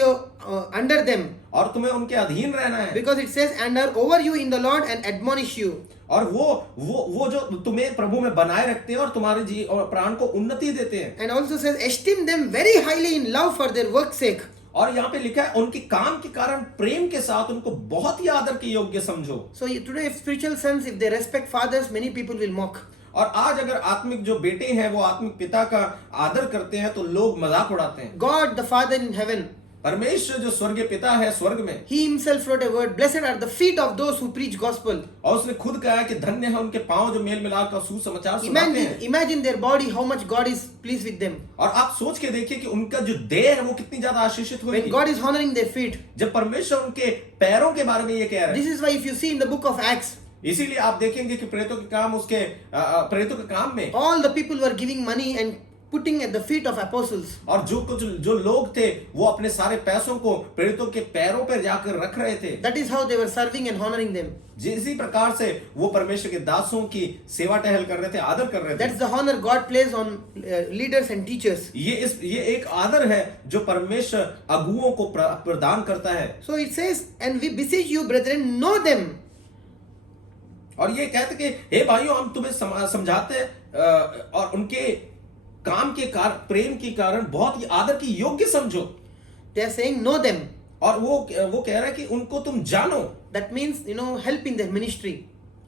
under them, और तुम्हें उनके अधीन रहना है। because it says, and are over you in the Lord, and admonish you. और वो जो तुम्हें प्रभु में बनाए रखते हैं और तुम्हारे और प्राण को उन्नति देते हैं। And also says, esteem them very highly in love for their work's sake. और यहाँ पे लिखा है उनके काम के कारण प्रेम के साथ उनको बहुत ही आदर के योग्य समझो। So today, if spiritual sons, if they respect fathers, many people will mock. और आज अगर आत्मिक जो बेटे हैं वो आत्मिक पिता का आदर करते हैं तो लोग मजाक उड़ाते हैं। God the Father in heaven, परमेश्वर जो स्वर्गीय पिता है स्वर्ग में, He Himself wrote a word, blessed are the feet of those who preach gospel. और उसने खुद कहा कि धन्य है उनके पांव जो मेल मिलाप का सुसमाचार सुनाते हैं। Imagine their body, how much God is pleased with them. और आप सोच के देखिए कि उनका जो देह है वो कितनी ज्यादा आशीषित When होगी God is honoring their feet. जब परमेश्वर उनके पैरों के बारे में ये कह रहे This हैं। is why if you see in the book of Acts, इसीलिए आप देखेंगे कि प्रेतों के काम उसके प्रेतों के काम में all the people were giving money and putting at the feet of apostles. और जो लोग थे वो अपने सारे पैसों को प्रेरितों के पैरों पर जाकर रख रहे थे। That is how they were serving and honoring them. इसी प्रकार से वो परमेश्वर के दासों की सेवा टहल कर रहे थे, आदर कर रहे थे। That's the honor God plays on leaders and teachers. ये एक आदर है जो परमेश्वर अगुओं को प्रदान करता है। So it says, and we beseech you, brethren, know them. और ये कहते कि हे भाइयों, हम तुम्हें समझाते हैं और उनके काम के कारण, प्रेम के कारण बहुत ही आदर की योग्य समझो। They are saying, know them. और वो कह रहा है कि उनको तुम जानो। That means, help in their ministry.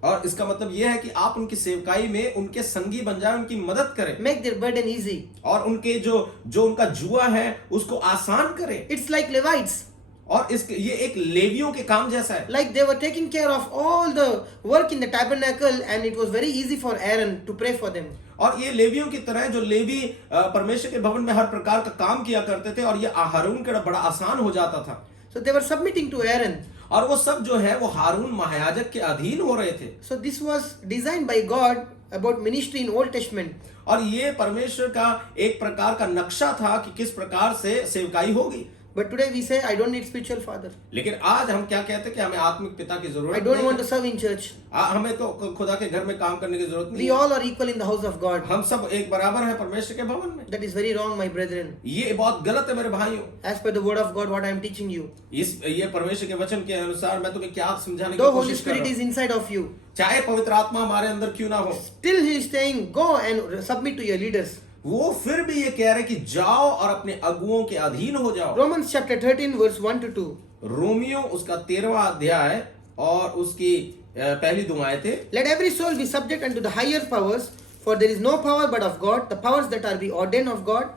और इसका मतलब यह है कि आप उनकी सेवकाई में उनके संगी बन जाए, उनकी मदद करें। Make their burden easy. और उनके जो उनका जुआ है उसको आसान करें। It's like Levites. और ये एक लेवियों के काम जैसा है। Like they were taking care of all the work in the tabernacle, and it was very easy for Aaron to pray for them. और ये लेवियों की तरह जो लेवी परमेश्वर के भवन में हर प्रकार का काम किया करते थे और ये हारून के बड़ा आसान हो जाता था। So they were submitting to Aaron. और वो सब जो है वो हारून महायाजक के अधीन हो रहे थे। So this was designed by God about ministry in Old Testament. और ये परमेश्वर का एक प्रकार का नक्शा था कि किस प्रकार से सेवकाई होगी। But today we say, I don't need spiritual father. लेकिन आज हम क्या कहते हैं कि हमें आत्मिक पिता की जरूरत I don't नहीं want to है। serve in church. हमें तो खुदा के घर में काम करने की जरूरत नहीं We है। all are equal in the house of God. हम सब एक बराबर है परमेश्वर के भवन में। That is very wrong, my brethren. ये बहुत गलत है मेरे भाइयों। As per the word of God, what I am teaching you. ये परमेश्वर के वचन के अनुसार मैं तुम्हें क्या समझाने की Though Holy कोशिश कर Spirit रहा is हूँ। inside of you, चाहे पवित्र आत्मा हमारे अंदर क्यों ना हो, still He is saying, go and submit to your leaders. वो फिर भी ये कह रहे कि जाओ और अपने अगुओं के अधीन हो जाओ। Romans chapter 13 verse 1 to 2. Romeo उसका 13वां अध्याय और उसकी पहली 2 आयतें। Let every soul be subject unto the higher powers, for there is no power but of God, the powers that are be ordained of God.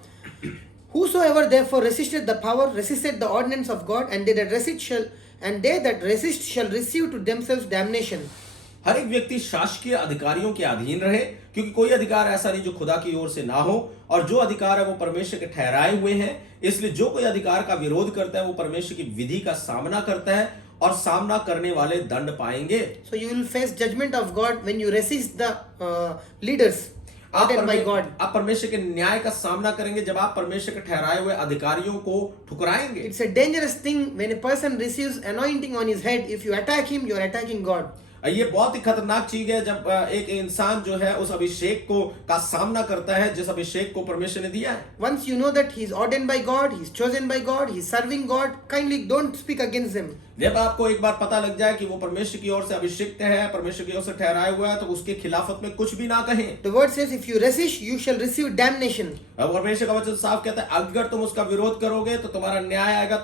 Whosoever therefore resisted the power, resisted the ordinance of God, and they that resist shall receive to themselves damnation. हर एक व्यक्ति शासकीय अधिकारियों के अधीन रहे, क्योंकि कोई अधिकार ऐसा नहीं जो खुदा की ओर से ना हो, और जो अधिकार है वो परमेश्वर के ठहराए हुए हैं। इसलिए जो कोई अधिकार का विरोध करता है वो परमेश्वर की विधि का सामना करता है, और सामना करने वाले दंड पाएंगे। So you will face judgment of God when you resist the leaders ordained by God. आप परमेश्वर के न्याय का सामना करेंगे जब आप परमेश्वर के ठहराए हुए अधिकारियों को ठुकराएंगे। It's a dangerous thing when a person receives anointing on his head. If you attack him, you are attacking God. ये बहुत ही खतरनाक चीज है जब एक इंसान जो है उस अभिषेक को का सामना करता है जिस अभिषेक को परमेश्वर ने दिया है। Once you know that he is ordained by God, he is chosen by God, he is serving God, kindly don't speak against him. जब आपको एक बार पता लग जाए कि वो परमेश्वर की ओर से अभिषिक्त है, परमेश्वर की ओर से ठहराया हुआ है, तो उसके खिलाफत में कुछ भी ना कहें। The word says, if you resist, you shall receive damnation. अब परमेश्वर का वचन साफ कहता है, अगर तुम उसका विरोध करोगे तो तुम्हारा न्याय आएगा,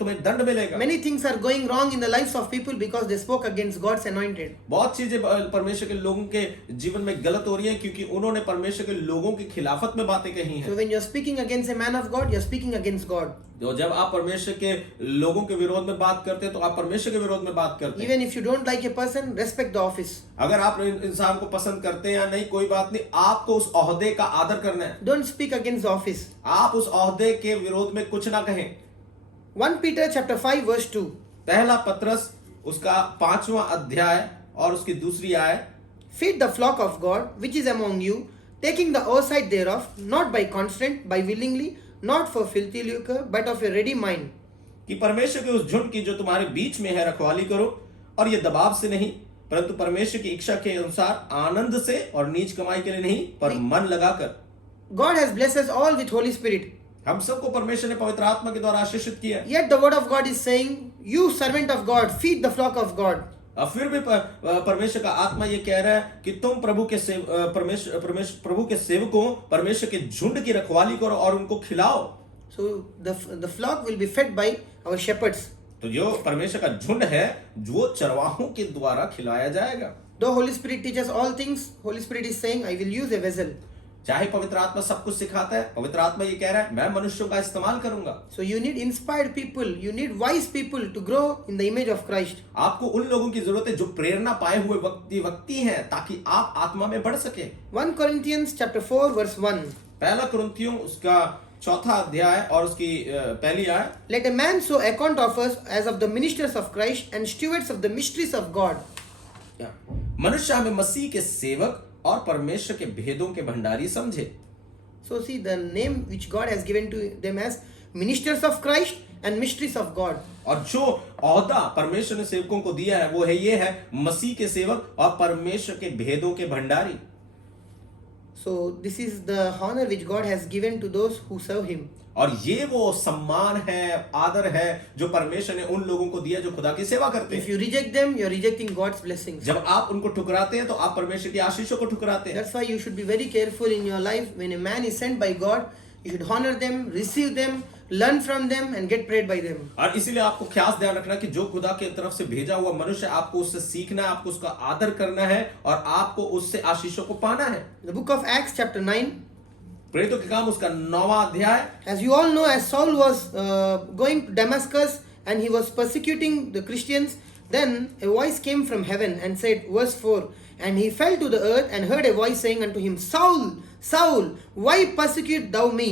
तुम्हें दंड मिलेगा। Many things are going wrong in the lives of people because they spoke against God's anointed. बहुत चीजें परमेश्वर के लोगों के जीवन में गलत हो रही हैं क्योंकि उन्होंने परमेश्वर के लोगों की खिलाफत में बातें कही हैं। So when you are speaking against a man of God, you are speaking against God. तो जब आप परमेश्वर के लोगों के विरोध में बात करते हैं तो आप परमेश्वर के विरोध में बात करते हैं। Even if you don't like a person, respect the office. अगर आप इंसान को पसंद करते हैं या नहीं कोई बात नहीं, आपको उस ओहदे का आदर करना है। Don't speak against the office. आप उस ओहदे के विरोध में कुछ ना कहें। 1 Peter chapter 5 verse 2. पहला पत्रस उसका 5वां अध्याय और उसकी दूसरी आयत। Feed the flock of God which is among you, taking the oversight thereof, not by constraint, by willingly, not for filthy lucre, but of a ready mind. कि परमेश्वर के उस झुंड की जो तुम्हारे बीच में है रखवाली करो, और ये दबाव से नहीं परंतु परमेश्वर की इच्छा के अनुसार आनंद से, और नीच कमाई के लिए नहीं पर मन लगाकर। God has blessed us all with Holy Spirit. हम सबको परमेश्वर ने पवित्र आत्मा के द्वारा आशीषित किया। Yet the word of God is saying, you servant of God, feed the flock of God. और फिर भी परमेश्वर का आत्मा ये कह रहा है कि तुम प्रभु के सेवकों परमेश्वर के झुंड की रखवाली करो और उनको खिलाओ। So the flock will be fed by our shepherds. तो जो परमेश्वर का झुंड है जो चरवाहों के द्वारा खिलाया जाएगा। Though Holy Spirit teaches all things, Holy Spirit is saying, I will use a vessel. चाहे पवित्र आत्मा सब कुछ सिखाता है, पवित्र आत्मा ये कह रहा है मैं मनुष्यों का इस्तेमाल करूंगा। So you need inspired people, you need wise people to grow in the image of Christ. आपको उन लोगों की जरूरत है जो प्रेरणा पाए हुए व्यक्ति हैं ताकि आप आत्मा में बढ़ सके। 1 Corinthians chapter 4 verse 1. पहला कुरिन्थियों उसका 4था अध्याय और उसकी पहली आयत। Let a man so account of us as of the ministers of Christ and stewards of the mysteries of God. मनुष्य हमें मसीह के सेवक और परमेश्वर के भेदों के भंडारी समझे। So see the name which God has given to them as ministers of Christ and mysteries of God. और जो ओहदा परमेश्वर ने सेवकों को दिया है वो है ये है मसीह के सेवक और परमेश्वर के भेदों के Bhandari. So this is the honor which God has given to those who serve Him. और ये वो सम्मान है, आदर है जो परमेश्वर ने उन लोगों को दिया जो खुदा की सेवा करते हैं। If you reject them, you are rejecting God's blessings. जब आप उनको ठुकराते हैं तो आप परमेश्वर की आशीषों को ठुकराते हैं। That's why you should be very careful in your life. When a man is sent by God, you should honor them, receive them, learn from them and get prayed by them. और इसीलिए आपको खास ध्यान रखना कि जो खुदा की तरफ से भेजा हुआ मनुष्य आपको उससे सीखना है, आपको उसका आदर करना है और आपको उससे आशीषों को पाना है। The book of Acts chapter 9. प्रेरितों के काम उसका 9वां अध्याय। As you all know, as Saul was going to Damascus and he was persecuting the Christians, then a voice came from heaven and said, verse 4, and he fell to the earth and heard a voice saying unto him, Saul, Saul, why persecute thou me?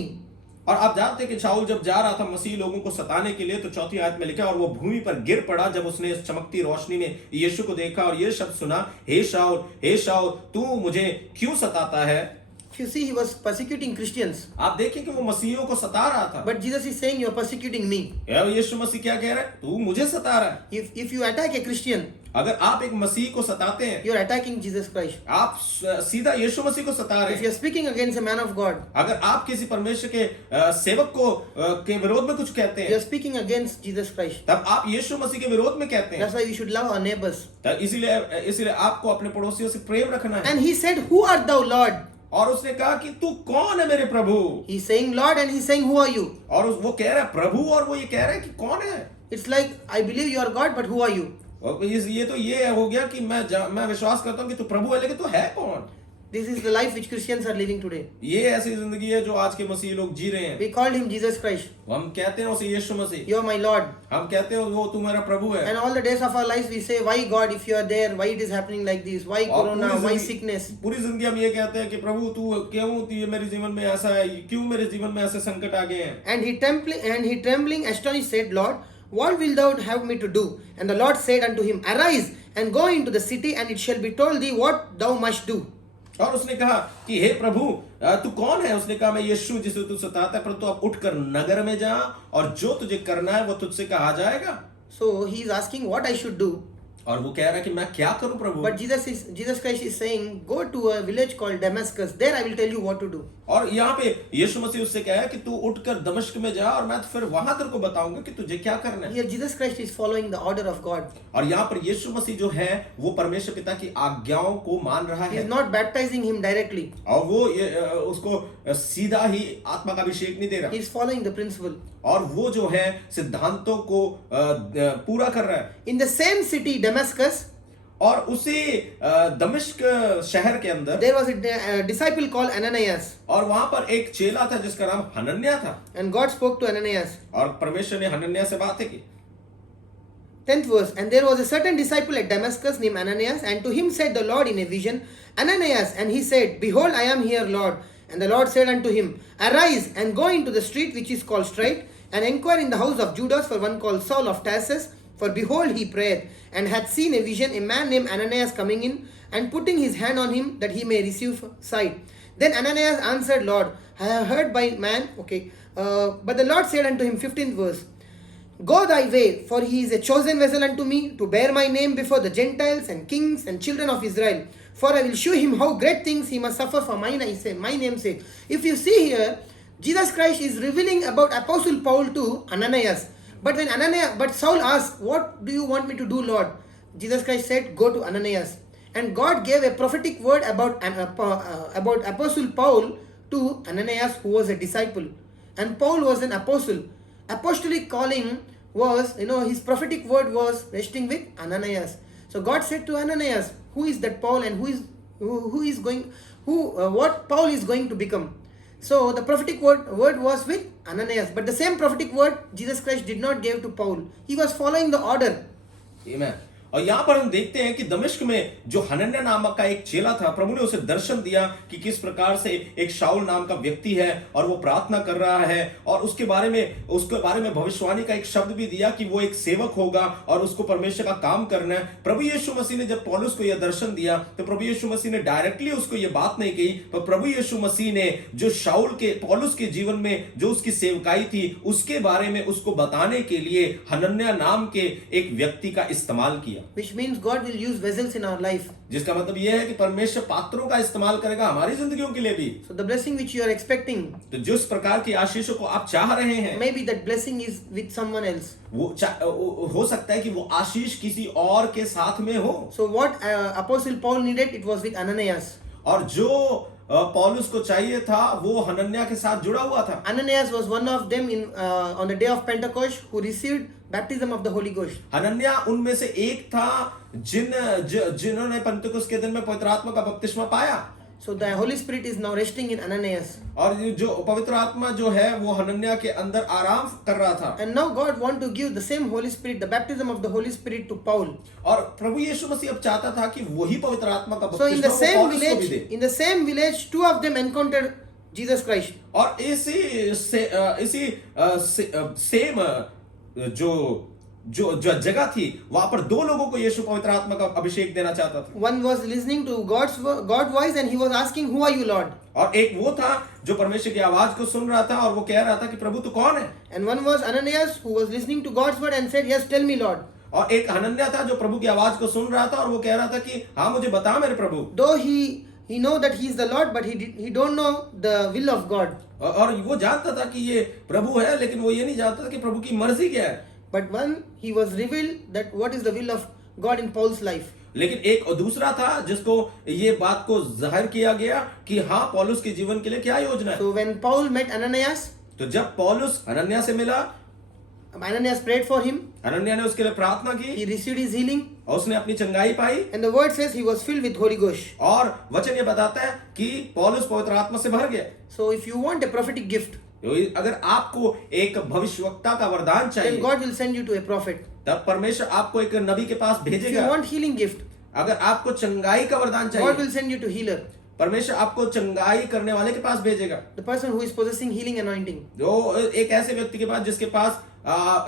और आप जानते हैं कि शाऊल जब जा रहा था मसीह लोगों को सताने के लिए तो 4वीं आयत में लिखा और वो भूमि पर गिर पड़ा जब उसने इस चमकती रोशनी में यीशु को देखा और ये शब्द सुना, हे शाऊल तू मुझे क्यों सताता है। If you see, he was persecuting Christians. आप देखें कि वो मसीहियों को सता रहा था। But Jesus is saying, you are persecuting me. यीशु मसीह क्या कह रहा है, तू मुझे सता रहा है। If you attack a Christian, अगर आप एक मसीह को सताते हैं, you are attacking Jesus Christ. आप सीधा यीशु मसीह को सता रहे If you हैं। are speaking against a man of God, अगर आप किसी परमेश्वर के सेवक को के विरोध में कुछ कहते you are हैं, speaking against Jesus Christ. तब आप यीशु मसीह के विरोध में कहते हैं। That's why we should love our neighbors. इसीलिए आपको अपने पड़ोसियों से प्रेम रखना है। And he said, who art thou, Lord? और उसने कहा कि तू कौन है मेरे प्रभु। He is saying Lord and he is saying, who are you? और वो कह रहा है प्रभु और वो ये कह रहा है कि कौन है। It's like, I believe you are God, but who are you? और ये तो ये हो गया कि मैं विश्वास करता हूँ कि तू प्रभु है लेकिन तू है कौन। This is the life which Christians are living today. ये ऐसी जिंदगी है जो आज के मसीह लोग जी रहे हैं। We called him Jesus Christ. हम कहते हैं उसे यीशु मसीह, You are my Lord. हम कहते हैं वो तू मेरा प्रभु है। And all the days of our lives we say, why God, if you are there, why it is happening like this? Why और corona? Why sickness? पूरी जिंदगी हम ये कहते हैं कि प्रभु तू क्यों, तू ये मेरे जीवन में ऐसा है, क्यों मेरे जीवन में ऐसे संकट आ गए हैं। And he trembling, astonished said, Lord, what wilt thou have me to do? And the Lord said unto him, Arise and go into the city, and it shall be told thee what thou must do. और उसने कहा कि हे प्रभु तू कौन है? उसने कहा मैं यीशु जिसे तू सताता है, परंतु अब उठकर नगर में जा और जो तुझे करना है वो तुझसे कहा जाएगा। So he is asking what I should do. और वो कह रहा है कि मैं क्या करूं प्रभु। But Jesus Christ is saying, go to a village called Damascus. There I will tell you what to do. और यहाँ पे यीशु मसीह उससे कहा है कि तू उठकर दमिश्क में जा और मैं फिर वहां तेरे को बताऊंगा कि तुझे क्या करना है। Here Jesus Christ is following the order of God. और यहाँ पर यीशु मसीह जो है वो परमेश्वर पिता की आज्ञाओं को मान रहा He है। is not baptizing him directly. और वो उसको सीधा ही आत्मा का अभिषेक नहीं दे रहा। He is following the principle. और वो जो है सिद्धांतों को पूरा कर रहा है। In the same city, Damascus, और उसी दमिश्क शहर के अंदर there was a disciple called Ananias. और वहां पर एक चेला था जिसका नाम हनन्याह था। And God spoke to Ananias. और परमेश्वर ने हनन्याह से बातें की। 10th verse. And there was a certain disciple at Damascus named Ananias, and to him said the Lord in a vision, Ananias. And he said, Behold, I am here, Lord. And the Lord said unto him, Arise and go into the street which is called Straight, and inquire in the house of Judas for one called Saul of Tarsus. For behold, he prayed, and hath seen a vision, a man named Ananias coming in, and putting his hand on him, that he may receive sight. Then Ananias answered, Lord, I have heard by man. But the Lord said unto him, 15th verse, Go thy way, for he is a chosen vessel unto me, to bear my name before the Gentiles and kings and children of Israel. For I will shew him how great things he must suffer for my name's sake. If you see here, Jesus Christ is revealing about Apostle Paul to Ananias. But Saul asked, What do you want me to do, Lord? Jesus Christ said, Go to Ananias. And God gave a prophetic word about Apostle Paul to Ananias, who was a disciple. And Paul was an apostle. Apostolic calling was, his prophetic word was resting with Ananias. So God said to Ananias, who is that Paul, and what Paul is going to become. So the prophetic word was with Ananias, but the same prophetic word Jesus Christ did not give to Paul. He was following the order. Amen. और यहाँ पर हम देखते हैं कि दमिश्क में जो हनन्याह नामक का एक चेला था, प्रभु ने उसे दर्शन दिया कि किस प्रकार से एक शाऊल नाम का व्यक्ति है और वो प्रार्थना कर रहा है, और उसके बारे में भविष्यवाणी का एक शब्द भी दिया कि वो एक सेवक होगा और उसको परमेश्वर का काम करना है। प्रभु यीशु मसीह ने जब पौलुस को यह दर्शन दिया तो प्रभु यीशु मसीह ने डायरेक्टली उसको यह बात नहीं कही, पर प्रभु यीशु मसीह ने जो पौलुस के जीवन में जो उसकी सेवकाई थी उसके बारे में उसको बताने के लिए हनन्याह नाम के एक व्यक्ति का इस्तेमाल किया। Which means God will use vessels in our life. जिसका मतलब यह है कि परमेश्वर पात्रों का इस्तेमाल करेगा हमारी जिंदगियों के लिए भी। So the blessing which you are expecting, तो जिस प्रकार की आशीषों को आप चाह रहे हैं, maybe that blessing is with someone else. वो हो सकता है कि वो आशीष किसी और के साथ में हो। So what Apostle Paul needed, it was with Ananias. और जो पौलुस को चाहिए था वो हनन्याह के साथ जुड़ा हुआ था। Ananias was one of them on the day of Pentecost who received baptism of the Holy Ghost. हनन्याह उनमें से एक था जिन्होंने पेंटेकोस्त के दिन में पवित्र आत्मा का बपतिस्मा पाया। So the Holy Spirit is now resting in Ananias. और जो पवित्र आत्मा जो है वो हनन्याह के अंदर आराम कर रहा था। And now God want to give the same Holy Spirit, the baptism of the Holy Spirit to Paul. और प्रभु यीशु मसीह अब चाहता था कि वही पवित्र आत्मा का So in the बपतिस्मा same पौलुस को भी दे। in the same village, two of them encountered Jesus Christ. और इसी सेम जो जगह थी वहां पर दो लोगों को यीशु पवित्र आत्मा का अभिषेक देना चाहता था। One was listening to God's voice and he was asking, Who are you, Lord? और एक वो था जो परमेश्वर की आवाज को सुन रहा था और वो कह रहा था कि प्रभु तू कौन है। And one was Ananias who was listening to God's word and said, Yes, tell me, Lord. और एक हनन्याह था जो प्रभु की आवाज को सुन रहा था और वो कह रहा था कि हाँ मुझे बता मेरे प्रभु। Though he know that he is the Lord, but he don't know the will of God. और वो जानता था कि ये प्रभु है, लेकिन वो ये नहीं जानता था कि प्रभु की मर्जी क्या है। But one, he was revealed that what is the will of God in Paul's life. लेकिन एक और दूसरा था जिसको ये बात को जाहिर किया गया कि हाँ पौलुस के जीवन के लिए क्या योजना है। So when Paul met Ananias, तो जब पौलुस हनन्याह से मिला, Ananias prayed for him. हनन्याह ने उसके लिए प्रार्थना की He received his healing. और उसने अपनी चंगाई पाई। And the word says he was filled with Holy Ghost. और वचन ये बताता है कि पौलुस पवित्र आत्मा से भर गया। So if you want a prophetic gift, अगर आपको एक भविष्यवक्ता का वरदान then चाहिए God will send you to a prophet. तब परमेश्वर आपको एक नबी के पास If you भेजेगा। want healing gift, अगर आपको चंगाई का वरदान God चाहिए will send you to healer, परमेश्वर आपको चंगाई करने वाले के पास भेजेगा। the person who is possessing healing anointing. जो एक ऐसे व्यक्ति के पास जिसके पास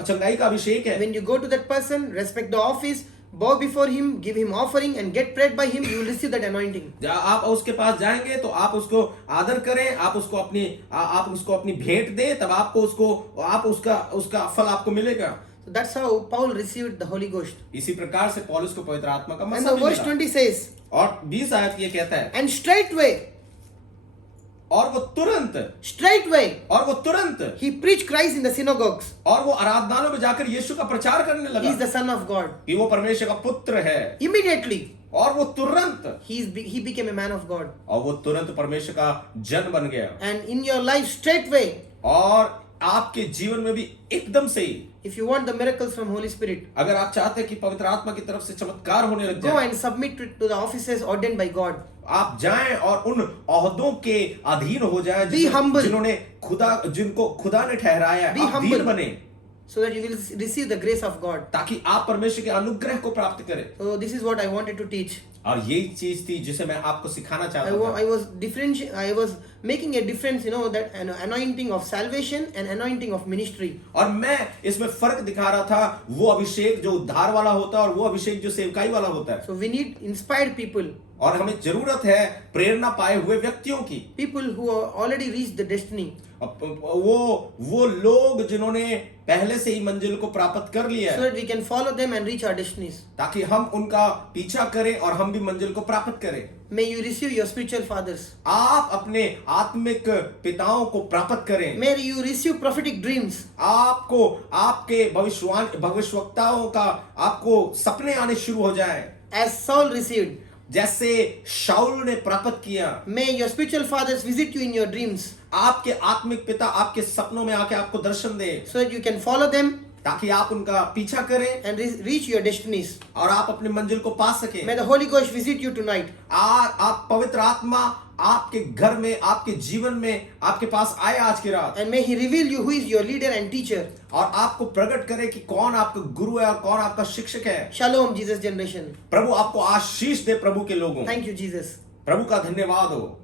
चंगाई का अभिषेक है। When you go to that person, respect the office, bow before him, give him offering and get prayed by him, you will receive that anointing. आप उसके पास जाएंगे तो आप उसको आदर करें, आप उसको अपनी भेंट दें, तब उसका फल आपको मिलेगा। So that's how Paul received the Holy Ghost. इसी प्रकार से पौलुस को पवित्र आत्मा का And मसा the भी verse मिला। 20 says, और 20 आयत ये कहता है and straightway, और वो तुरंत he preached Christ in the synagogues. और वो आराधनालयों में जाकर यीशु का प्रचार करने He is लगा the Son of God. कि वो परमेश्वर का पुत्र है। Immediately, और वो तुरंत he became a man of God. और वो तुरंत परमेश्वर का जन बन गया। And in your life, straightway, और आपके जीवन में भी एकदम से ही if you want the miracles from Holy Spirit, अगर आप चाहते हैं कि पवित्र आत्मा की तरफ से चमत्कार होने लग go जाए, and submit to the offices ordained by God. आप जाएं और उन ओहदों के अधीन हो जाएं Be humble. जिनको खुदा ने ठहराया है। Be आप humble. दीन बने So that you will receive the grace of God. ताकि आप परमेश्वर के अनुग्रह को प्राप्त करें। So this is what I wanted to teach. और यही चीज थी जिसे मैं आपको सिखाना चाहता था। I was making a difference, that an anointing of salvation and anointing of ministry. और मैं इसमें फर्क दिखा रहा था, वो अभिषेक जो उद्धार वाला होता है और वो अभिषेक जो सेवकाई वाला होता है। So we need inspired people. और हमें जरूरत है प्रेरणा पाए हुए व्यक्तियों की। People who are already reached the destiny. वो लोग जिन्होंने पहले से ही मंजिल को प्राप्त कर लिया So है, that we can follow them and reach our destinies. ताकि हम उनका पीछा करें और हम भी मंजिल को प्राप्त करें। May you receive your spiritual fathers. आप अपने आत्मिक पिताओं को प्राप्त करें। May you receive prophetic dreams. आपको आपके भविष्यवक्ताओं का आपको सपने आने शुरू हो जाए, As Saul received. जैसे शाऊल ने प्राप्त किया। May your spiritual fathers visit you in your dreams. आपके आत्मिक पिता आपके सपनों में आके आपको दर्शन दे, So that you can follow them ताकि आप उनका पीछा करें and reach your destinies. और आप अपने मंजिल को पा सकें। May the Holy Ghost visit you tonight. आप पवित्र आत्मा आपके घर में, आपके जीवन में आपके पास आए आज की रात, And may He reveal you who is your leader and teacher. और आपको प्रकट करे कि कौन आपका गुरु है और कौन आपका शिक्षक है। Shalom, Jesus generation. प्रभु आपको आशीष दे प्रभु के लोगों। Thank you, Jesus. प्रभु का धन्यवाद हो।